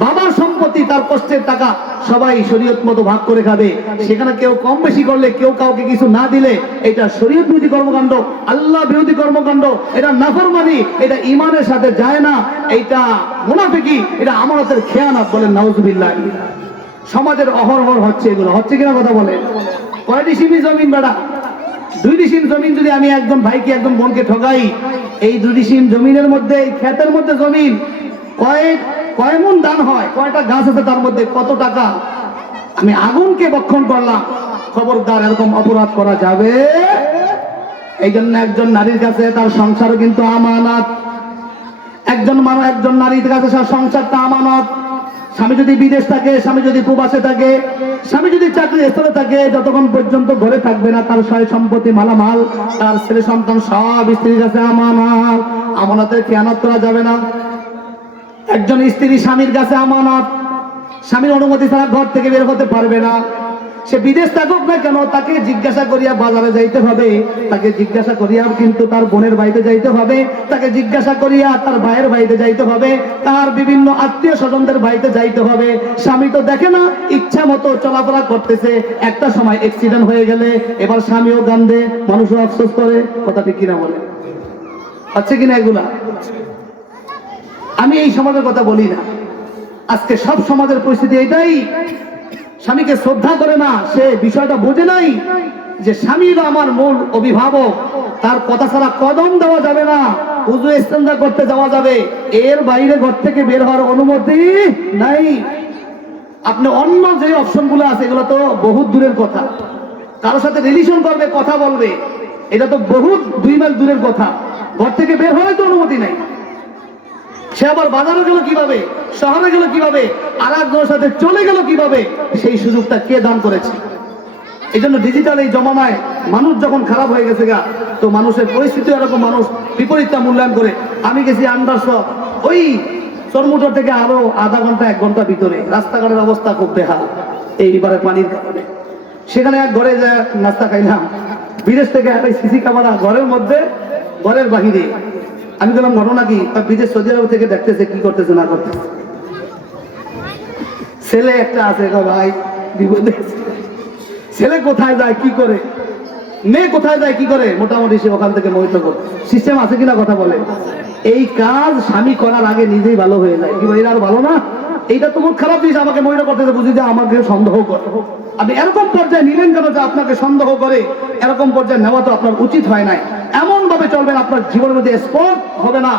বাবার সম্পত্তি, তার কষ্টের টাকা সবাই শরীয়ত মতো ভাগ করে খাবে। সেখানে কেউ কম বেশি করলে, কেউ কাউকে কিছু না দিলে, এটা শরীয়ত বিরোধী কর্মকাণ্ড, আল্লাহ বিরোধী কর্মকাণ্ড, এটা নাফরমানি, এটা ইমানের সাথে যায় না, এটা মুনাফিকি, এটা আমানতের খেয়ানত। বলেন নাউজুবিল্লাহ। সমাজের অহরহর হচ্ছে এগুলো, হচ্ছে কিনা কথা বলে? কয় ডিসিমি জমিন বেড়া? 2 ডিসিম জমিন যদি আমি একজন ভাইকে, একজন বোনকে ঠগাই, এই 2 ডিসিম জমিনের মধ্যে, এই ক্ষেতের মধ্যে জমিন কয় মন দান হয়, কয়টা গাছ আছে তার মধ্যে, কত টাকা, আমি আগুনকে বক্ষণ করলাম। খবরদার, এরকম অপরাধ করা যাবে। এই জন্য একজন নারীর কাছে তার সংসারও কিন্তু আমানত। একজন নারীর কাছে তার সংসারটা আমানত। স্বামী যদি বিদেশ থাকে, স্বামী যদি প্রবাসে থাকে, স্বামী যদি চাকরি স্থলে থাকে, যতক্ষণ পর্যন্ত ঘরে থাকবে না, তার সয় সম্পত্তি, মালামাল, তার ছেলে সন্তান সব স্ত্রীর কাছে আমানত। আমানতের খেয়ানত করা যাবে না। একজন স্ত্রী স্বামীর কাছে আমানত। স্বামীর অনুমতি ছাড়া ঘর থেকে বের হতে পারবে না। সে বিদেশ থাকুক না কেন, তাকে জিজ্ঞাসা করিয়া বাজারে যাইতে হবে, তাকে জিজ্ঞাসা করিয়া কিন্তু তার বোনের বাড়িতে যাইতে হবে, তাকে জিজ্ঞাসা করিয়া তার ভাইয়ের বাড়িতে যাইতে হবে, তার বিভিন্ন আত্মীয় স্বজনদের বাড়িতে যাইতে হবে। স্বামী তো দেখে না, ইচ্ছা মতো চলাফেরা করতেছে, একটা সময় অ্যাক্সিডেন্ট হয়ে গেলে এবার স্বামীও কান্দে, মানুষও আফসোস করে। কথা ঠিক কিনা বলে? হচ্ছে কিনা এগুলা? আমি এই সমাজের কথা বলি না, আজকে সব সমাজের পরিস্থিতি এটাই। স্বামীকে শ্রদ্ধা করে না, সে বিষয়টা বোঝে নাই যে স্বামী হলো আমার মূল অভিভাবক, তার কথা ছাড়া কদম দেওয়া যাবে না, উযু ইস্তেঞ্জা করতে যাওয়া যাবে, এর বাইরে ঘর থেকে বের হওয়ার অনুমতি নাই। আপনি অন্য যে অপশন গুলো আছে, এগুলো তো বহুত দূরের কথা। কারোর সাথে রিলেশন করবে, কথা বলবে, এটা তো বহুত 2 মাইল দূরের কথা। ঘর থেকে বের হওয়ার তো অনুমতি নাই। সে আবার বাজারে গেল কিভাবে, শহরে গেল কিভাবে, আর একজনের সাথে চলে গেল কিভাবে, সেই সুযোগটা কে দান করেছে? এই জন্য ডিজিটাল এই জমানায় মানুষ যখন খারাপ হয়ে গেছে গা, তো মানুষের পরিস্থিতি এরকম, মানুষ বিপরীতটা মূল্যায়ন করে। আমি গেছি আন্ডারস, ওই চরমুটর থেকে আরো আধা ঘন্টা 1 ঘন্টা ভিতরে, রাস্তাঘাটের অবস্থা খুব বেহাল এই এবারে পানির কারণে। সেখানে এক ঘরে যায় নাস্তা খাইলাম, বিদেশ থেকে সিসি ক্যামেরা ঘরের মধ্যে, ঘরের বাহিরে। আমি বললাম ঘটনা কি? বিদেশ সৌদি আরব থেকে দেখতেছে কি করতেছে না করতেছে। ছেলে একটা আছে ভাই বিপদে আছে। ছেলে কোথায় যায় কি করে, মেয়ে কোথায় যায় কি করে, মোটামুটি সে ওখান থেকে মোহিত করে। সিস্টেম আছে কিনা কথা বলে। এই কাজ স্বামী করার আগে নিজেই ভালো হয়ে যায়, কি এরা আর ভালো না, এইটা তো খুব খারাপ জিনিস। আমাকে মহিলা করতেছে বুঝি যে আমাকে সন্দেহ করে। আপনি এরকম পর্যায়ে নিলেন কেন যে আপনাকে সন্দেহ করে? এরকম পর্যায়ে নেওয়া তো আপনার উচিত হয় নাই। এমন ভাবে চলবেন আপনার জীবনের মধ্যে স্পট হবে না,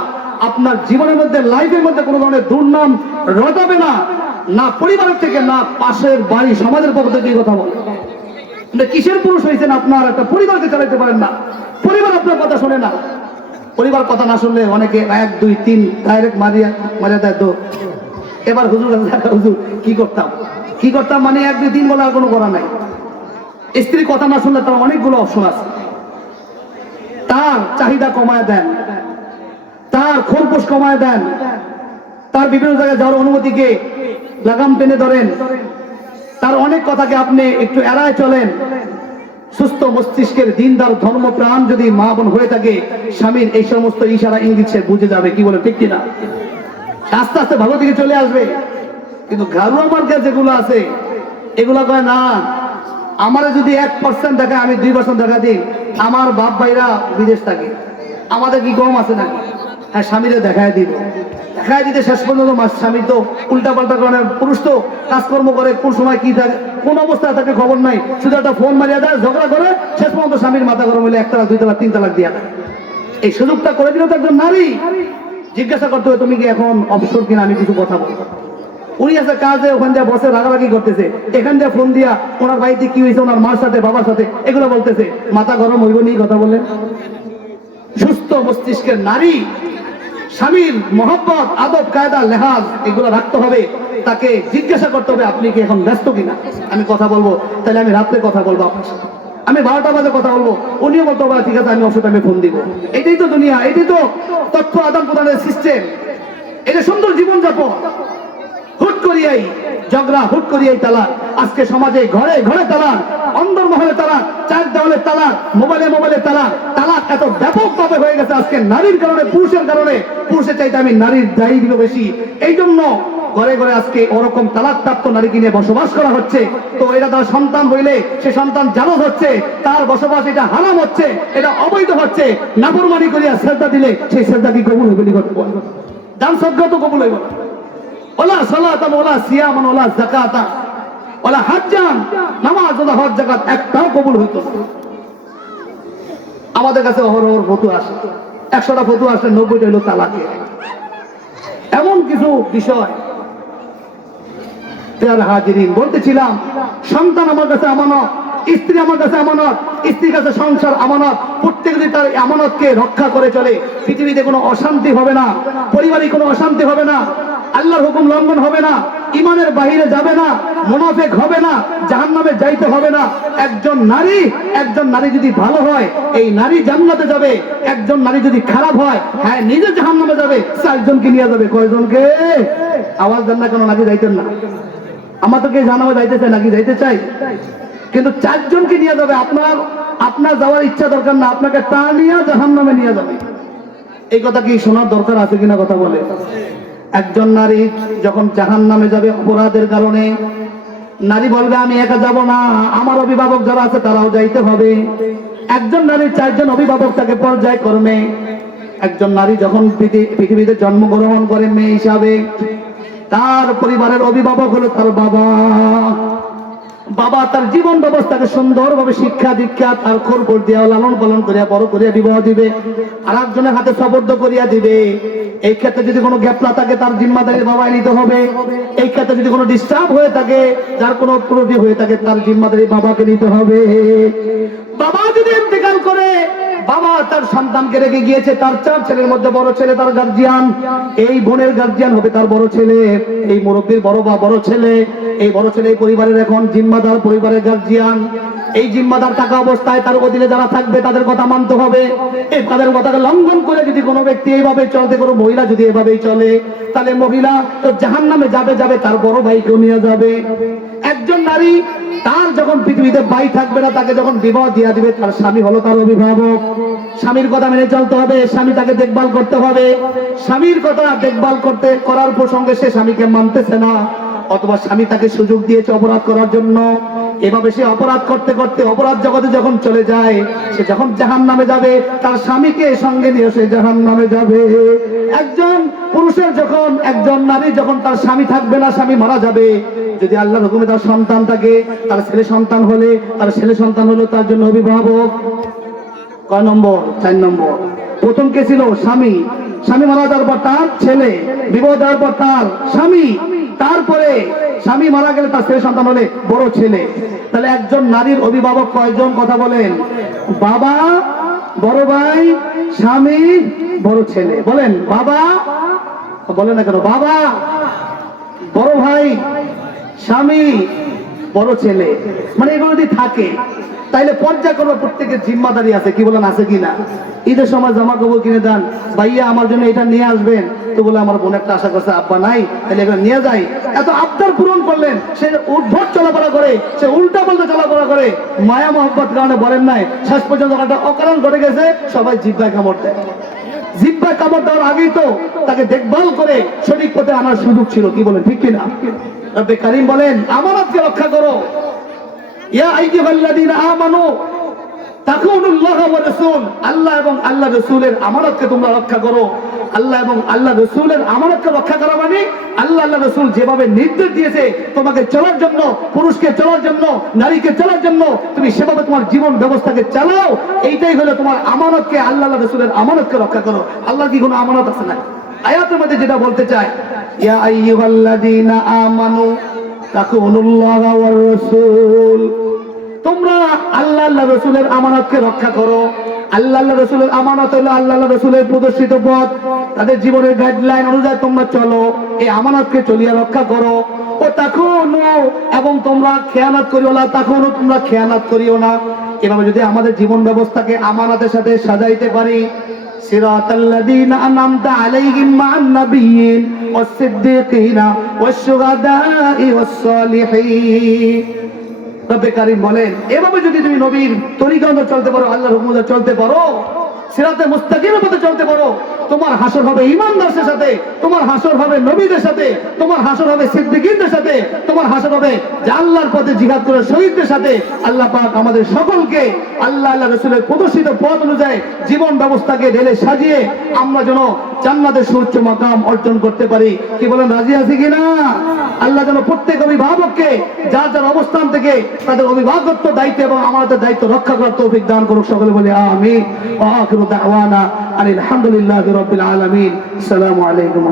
আপনার জীবনের মধ্যে লাইফের মধ্যে কোনো ধরনের দুর্নাম রটাবে না, না পরিবারের থেকে, না পাশের বাড়ি সমাজের পক্ষ থেকে এই কথা বলে। কিসের পুরুষ হয়েছেন আপনার? একটা পরিবারকে চালাতে পারেন না, পরিবার আপনার কথা শোনে না। পরিবার কথা না শুনলে অনেকে 1 2 3 ডাইরেক্ট মারিয়া দেয়। তো এবার হুজুর হুজুর কি করতাম মানে 1 2 3 বলে আর কোনো করা নাই। স্ত্রী কথা না শুনলে তার অনেকগুলো অপশন আছে। তার চাহিদা কমায় দেন, তার খোরপোশ কমায় দেন, তার বিভিন্ন জায়গায় যাওয়ার অনুমতিকে লাগাম টেনে ধরেন, তার অনেক কথাকে আপনি একটু এড়ায় চলেন। সুস্থ মস্তিষ্কের দিনদার ধর্মপ্রাণ যদি মা বোন হয়ে থাকে, স্বামীর এই সমস্ত ইশারা ইঙ্গিত সে বুঝে যাবে, কি বলে ঠিক কিনা? আস্তে আস্তে ভালো দিকে চলে আসবে। কিন্তু ঘাড়ুয়া মার্কা যেগুলো আছে এগুলা কয় না, আমারে যদি 1% দেখা আমি 2% দেখা দিই, আমার বাপ ভাইরা বিদেশ থাকে, আমাদের কি কম আছে নাকি? হ্যাঁ, স্বামীরে দেখায় দিব, দেখায় দিতে শেষ পর্যন্ত স্বামী তো উল্টা পাল্টা কারণে, পুরুষ তো কাজকর্ম করে, কোন সময় কি থাকে, কোন অবস্থায় থাকে খবর নাই, শুধু একটা ফোন মারিয়া দেয়, ঝগড়া করে, শেষ পর্যন্ত স্বামীর মাথা গরম হইলে 1 তালাক 2 তালাক 3 তালাক দিয়া দেয়। এই সুযোগটা করে দিল তো একজন নারী। জিজ্ঞাসা করতে হবে তুমি কি এখন অবসর কিনা, আমি কিছু কথা বলবো। উনি আছে কাজে, ওখান দিয়ে বসে রাগারাগি করতেছে, এখান দিয়ে ফোন দিয়া ওনার বাড়িতে কি হয়েছে, ওনার মার সাথে বাবার সাথে এগুলো বলতেছে, মাথা গরম হইব নিয়ে কথা বলে। সুস্থ মস্তিষ্কের নারী স্বামীর মহব্বত, আদব, কায়দা, লেহাজ এগুলো রাখতে হবে। তাকে জিজ্ঞাসা করতে হবে আপনি কি এখন ব্যস্ত কিনা, আমি কথা বলবো, তাহলে আমি রাত্রে কথা বলবো আপনার সাথে, আমি 12টা বাজে কথা বলবো, উনিও বলতে পারে ঠিক আছে আমি অবশ্যই টাইমে ফোন দিব। এটাই তো দুনিয়া, এটাই তো তথ্য আদান প্রদানের সিস্টেম, এটা সুন্দর জীবনযাপন। হুট করিয়াই ঝগড়া, হুট করিয়াই তালাক। আজকে সমাজে ঘরে ঘরে তালাক, অন্দরমহলে তালাক, 4 দেওয়ালে তালাক, মোবাইলে তালাক। তালাক এত ব্যাপকভাবে হয়ে গেছে আজকে নারীর কারণে, পুরুষের কারণে। পুরুষের চাইতে আমি নারীর দায়ী দিব বেশি। এই জন্য ঘরে ঘরে আজকে ওরকম তালাকপ্রাপ্ত নারীকে নিয়ে বসবাস করা হচ্ছে। তো এটা তার সন্তান হইলে সে সন্তান জালদ হচ্ছে, তার বসবাস এটা হারাম হচ্ছে, এটা অবৈধ হচ্ছে। নাফরমানি করিয়া সেজদা দিলে সেই সেজদা কি কবুল হইবে? দান সদকা তো কবুল হইব না। ওলা সালাত ওলা সিয়াম ওলা যাকাত ওলা হজ্জান, নামাজ ওলা হজ যাকাত একটাও কবুল হইতো না। আমাদের কাছে অহরহ ফতোয়া আসে, 100টা ফতোয়া আসে, 90টা হলো তালাকে। এমন কিছু বিষয় হাজিরিন বলতেছিলাম, সন্তান আমার কাছে আমানত, স্ত্রী আমার কাছে আমানত, স্ত্রীর কাছে সংসার আমানত। প্রত্যেক যদি তার আমানতকে রক্ষা করে চলে, পৃথিবীতে কোনো অশান্তি হবে না, পরিবারে কোনো অশান্তি হবে না, আল্লাহর হুকুম লঙ্ঘন হবে না, ইমানের বাহিরে যাবে না, মুনাফিক হবে না, জাহান্নামে যাইতে হবে না। একজন নারী যদি ভালো হয়, এই নারী জান্নাতে যাবে। একজন নারী যদি খারাপ হয়, হ্যাঁ নিজে জাহান্নামে যাবে, 4 জনকে নিয়ে যাবে। কয়জনকে? আওয়াজ দেন না কেন? নাকি যাইতেন না? আমাদেরকে জানাবে যাইতে চাই, নাকি যাইতে চাই, কিন্তু 4 জনকে নিয়ে যাবে। আপনার যাওয়ার ইচ্ছা দরকার না, আপনাকে টানিয়া জাহান্নামে নিয়ে যাবে। এই কথা কি শোনার দরকার আছে কিনা কথা বলে? একজন নারী যখন জাহান্নামে যাবে অপরাধের কারণে, নারী বলবে আমি একা যাব না, আমার অভিভাবক যারা আছে তারাও যাইতে হবে। একজন নারীর 4 জন অভিভাবক তাকে পর্যায়ক্রমে। একজন নারী যখন পৃথিবীতে জন্মগ্রহণ করে মেয়ে হিসাবে, তার পরিবারের অভিভাবক হলো তার বাবা। বাবা তার জীবন ব্যবস্থাকে সুন্দরভাবে শিক্ষা দীক্ষা, তার খোরপোশ দিয়া লালন পালন করিয়া বড় করিয়া বিবাহ দিবে, আর একজনের হাতে সুপর্দ করিয়া দিবে। এই ক্ষেত্রে যদি কোনো গ্যাপ না থাকে, তার জিম্মাদারি বাবাই নিতে হবে। এই ক্ষেত্রে যদি কোনো ডিস্টার্ব হয়ে থাকে, যার কোনো ত্রুটি হয়ে থাকে, তার জিম্মাদারি বাবাকে নিতে হবে। বাবা যদি ইন্তেকাল করে, বাবা তার সন্তানকে রেখে গিয়েছে, তার 4 ছেলের মধ্যে বড় ছেলে তার গার্জিয়ান, এই বোনের গার্জিয়ান হবে তার বড় ছেলে, এই মুরব্বীর বড় ছেলে, এই বড় ছেলে এই পরিবারের এখন জিম্মাদার, পরিবারের গার্জিয়ান। এই জিম্মাদার থাকা অবস্থায় তার অধীনে যারা থাকবে তাদের কথা মানতে হবে। এই তাদের কথাকে লঙ্ঘন করে যদি কোনো ব্যক্তি এইভাবে চলতে, কোনো মহিলা যদি এভাবেই চলে, তাহলে মহিলা তো জাহান্নামে যাবে, তার বড় ভাইকেও নিয়ে যাবে। একজন নারী তার যখন পৃথিবীতে ভাই থাকবে না, তাকে যখন বিবাহ দিয়া দিবে, তার স্বামী হলো তার অভিভাবক। স্বামীর কথা মেনে চলতে হবে, স্বামী তাকে দেখভাল করতে হবে। স্বামীর কথা দেখভাল করার প্রসঙ্গে সে স্বামীকে মানতেছে না, অথবা স্বামী তাকে সুযোগ দিয়েছে অপরাধ করার জন্য। এভাবে সে অপরাধ করতে করতে অপরাধ জগতে যখন চলে যায়, সে যখন জাহান্নামে যাবে, তার স্বামীকে সঙ্গে নিয়ে সে জাহান্নামে যাবে। একজন পুরুষের যখন, একজন নারী যখন তার স্বামী থাকবে না, স্বামী মারা যাবে, যদি আল্লাহর হুকুমে তার সন্তান থাকে, তার ছেলে সন্তান হলে, তার ছেলে সন্তান হলো তার জন্য অভিভাবক। কয় নম্বর? 4 নম্বর। প্রথম কে ছিল? স্বামী। স্বামী মারা যাওয়ার পর তার ছেলে, বিবাহ দেওয়ার পর তার স্বামী, তারপরে স্বামী মারা গেলে তার ছেলে সন্তান হলে বড় ছেলে। তাহলে একজন নারীর অভিভাবক কয়জন? কথা বলেন। বাবা, বড় ভাই, স্বামী, বড় ছেলে। বলেন বাবা, বলেন না কেন? বাবা, বড় ভাই, স্বামী, বড় ছেলে। মানে এগুলো যদি থাকে তাইলে পর্যায়ক্রমে প্রত্যেকের জিম্মাদারি আছে। কি বলেন, আছে কিনা? ঈদের সময় জামা কাপড় কিনে দেন, ভাইয়া আমার জন্য এটা নিয়ে আসবেন, তো বলে আমার বোন একটা আশা করছে আব্বা নাই, তাহলে এগুলো নিয়ে যাই। এত আবদার পূরণ করলেন, সে উদ্ভট চলাফেরা করে, সে উল্টা পাল্টা চলাফেরা করে, মায়া মহব্বত কারণে বলেন নাই, শেষ পর্যন্ত একটা অকারণ ঘটে গেছে, সবাই জিব্বায় কামড় দেয়। জিব্বায় কামড় দেওয়ার আগেই তো তাকে দেখভাল করে সঠিক পথে আনার সুযোগ ছিল। কি বলেন, ঠিক কিনা? রব্বে কারীম বলেন, আমানতকে রক্ষা করো। ইয়া আইয়ুহাল্লাযীনা আমানু তাকুনুল্লাহ ওয়া রাসূল, আল্লাহ এবং আল্লাহ রাসূলের আমানতকে তোমরা রক্ষা করো। আল্লাহ এবং আল্লাহ রাসূলের আমানতকে রক্ষা করা মানে আল্লাহ আল্লাহ রাসূল যেভাবে নির্দেশ দিয়েছে তোমাকে চলার জন্য, পুরুষকে চলার জন্য, নারীকে চলার জন্য, তুমি সেভাবে তোমার জীবন ব্যবস্থাকে চালাও। এইটাই হলো তোমার আমানতকে, আল্লাহ আল্লাহ রাসূলের আমানতকে রক্ষা করো। আল্লাহ কি কোনো আমানত আছে না? আয়াতের মধ্যে যেটা বলতে চায়, ইয়া আইয়ুহাল্লাযীনা আমানু তাকুনুল্লাহ ওয়া রাসূল, তোমরা আল্লাহ আল্লাহ রাসূলের আমানতকে রক্ষা করো। আল্লাহ আল্লাহ রাসূলের আমানত হলো আল্লাহ আল্লাহ রাসূলের প্রদর্শিত পথ, তাদের জীবনের গাইডলাইন অনুযায়ী তোমরা চলো, এই আমানতকে চলিয়ে রক্ষা করো। ও তাকুনু, এবং তোমরা খেয়ানত করিও না, তাকুনু তোমরা খেয়ানত করিও না। এভাবে যদি আমাদের জীবন ব্যবস্থাকে আমানতের সাথে সাজাইতে পারি, সিরাতাল্লাযীনা আনআমতা আলাইহিম মা'আন নাবিয়্যিন ওয়াস-সিদ্দীকিনা ওয়াশ-শুহাদা'i ওয়াস-সালিহিন। রব্বে কারীম বলেন, এভাবে যদি তুমি নবীর তরিকা অনুযায়ী চলতে পারো, আল্লাহর হুকুম অনুযায়ী চলতে পারো, সিরাতে মুস্তাকিমের পথে চলতে পারো, তোমার হাসর হবে ঈমানদারদের সাথে, তোমার হাসর হবে নবীদের সাথে, তোমার হাসর হবে সিদ্দিকীনদের সাথে, তোমার হাসর হবে আল্লাহর পথে জিহাদ করে শহীদদের সাথে। আল্লাহ পাক আমাদের সকলকে আল্লাহ আল্লাহ রাসূলের প্রদর্শিত পথ অনুযায়ী জীবন ব্যবস্থাকে ঢেলে সাজিয়ে আমরা যেন জান্নাতের সুউচ্চ মাকাম অর্জন করতে পারি। কি বলেন, রাজি আছি কিনা? আল্লাহ যেন প্রত্যেক অভিভাবককে যার যার অবস্থান থেকে তাদের অভিভাবকত্ব দায়িত্ব এবং আমাদের দায়িত্ব রক্ষা করার তৌফিক দান করুক। সকলে বলি আমিন। ওয়া আখিরু দাওয়ানা আলহামদুলিল্লাহি রাব্বিল আলামিন। আসসালামু আলাইকুম।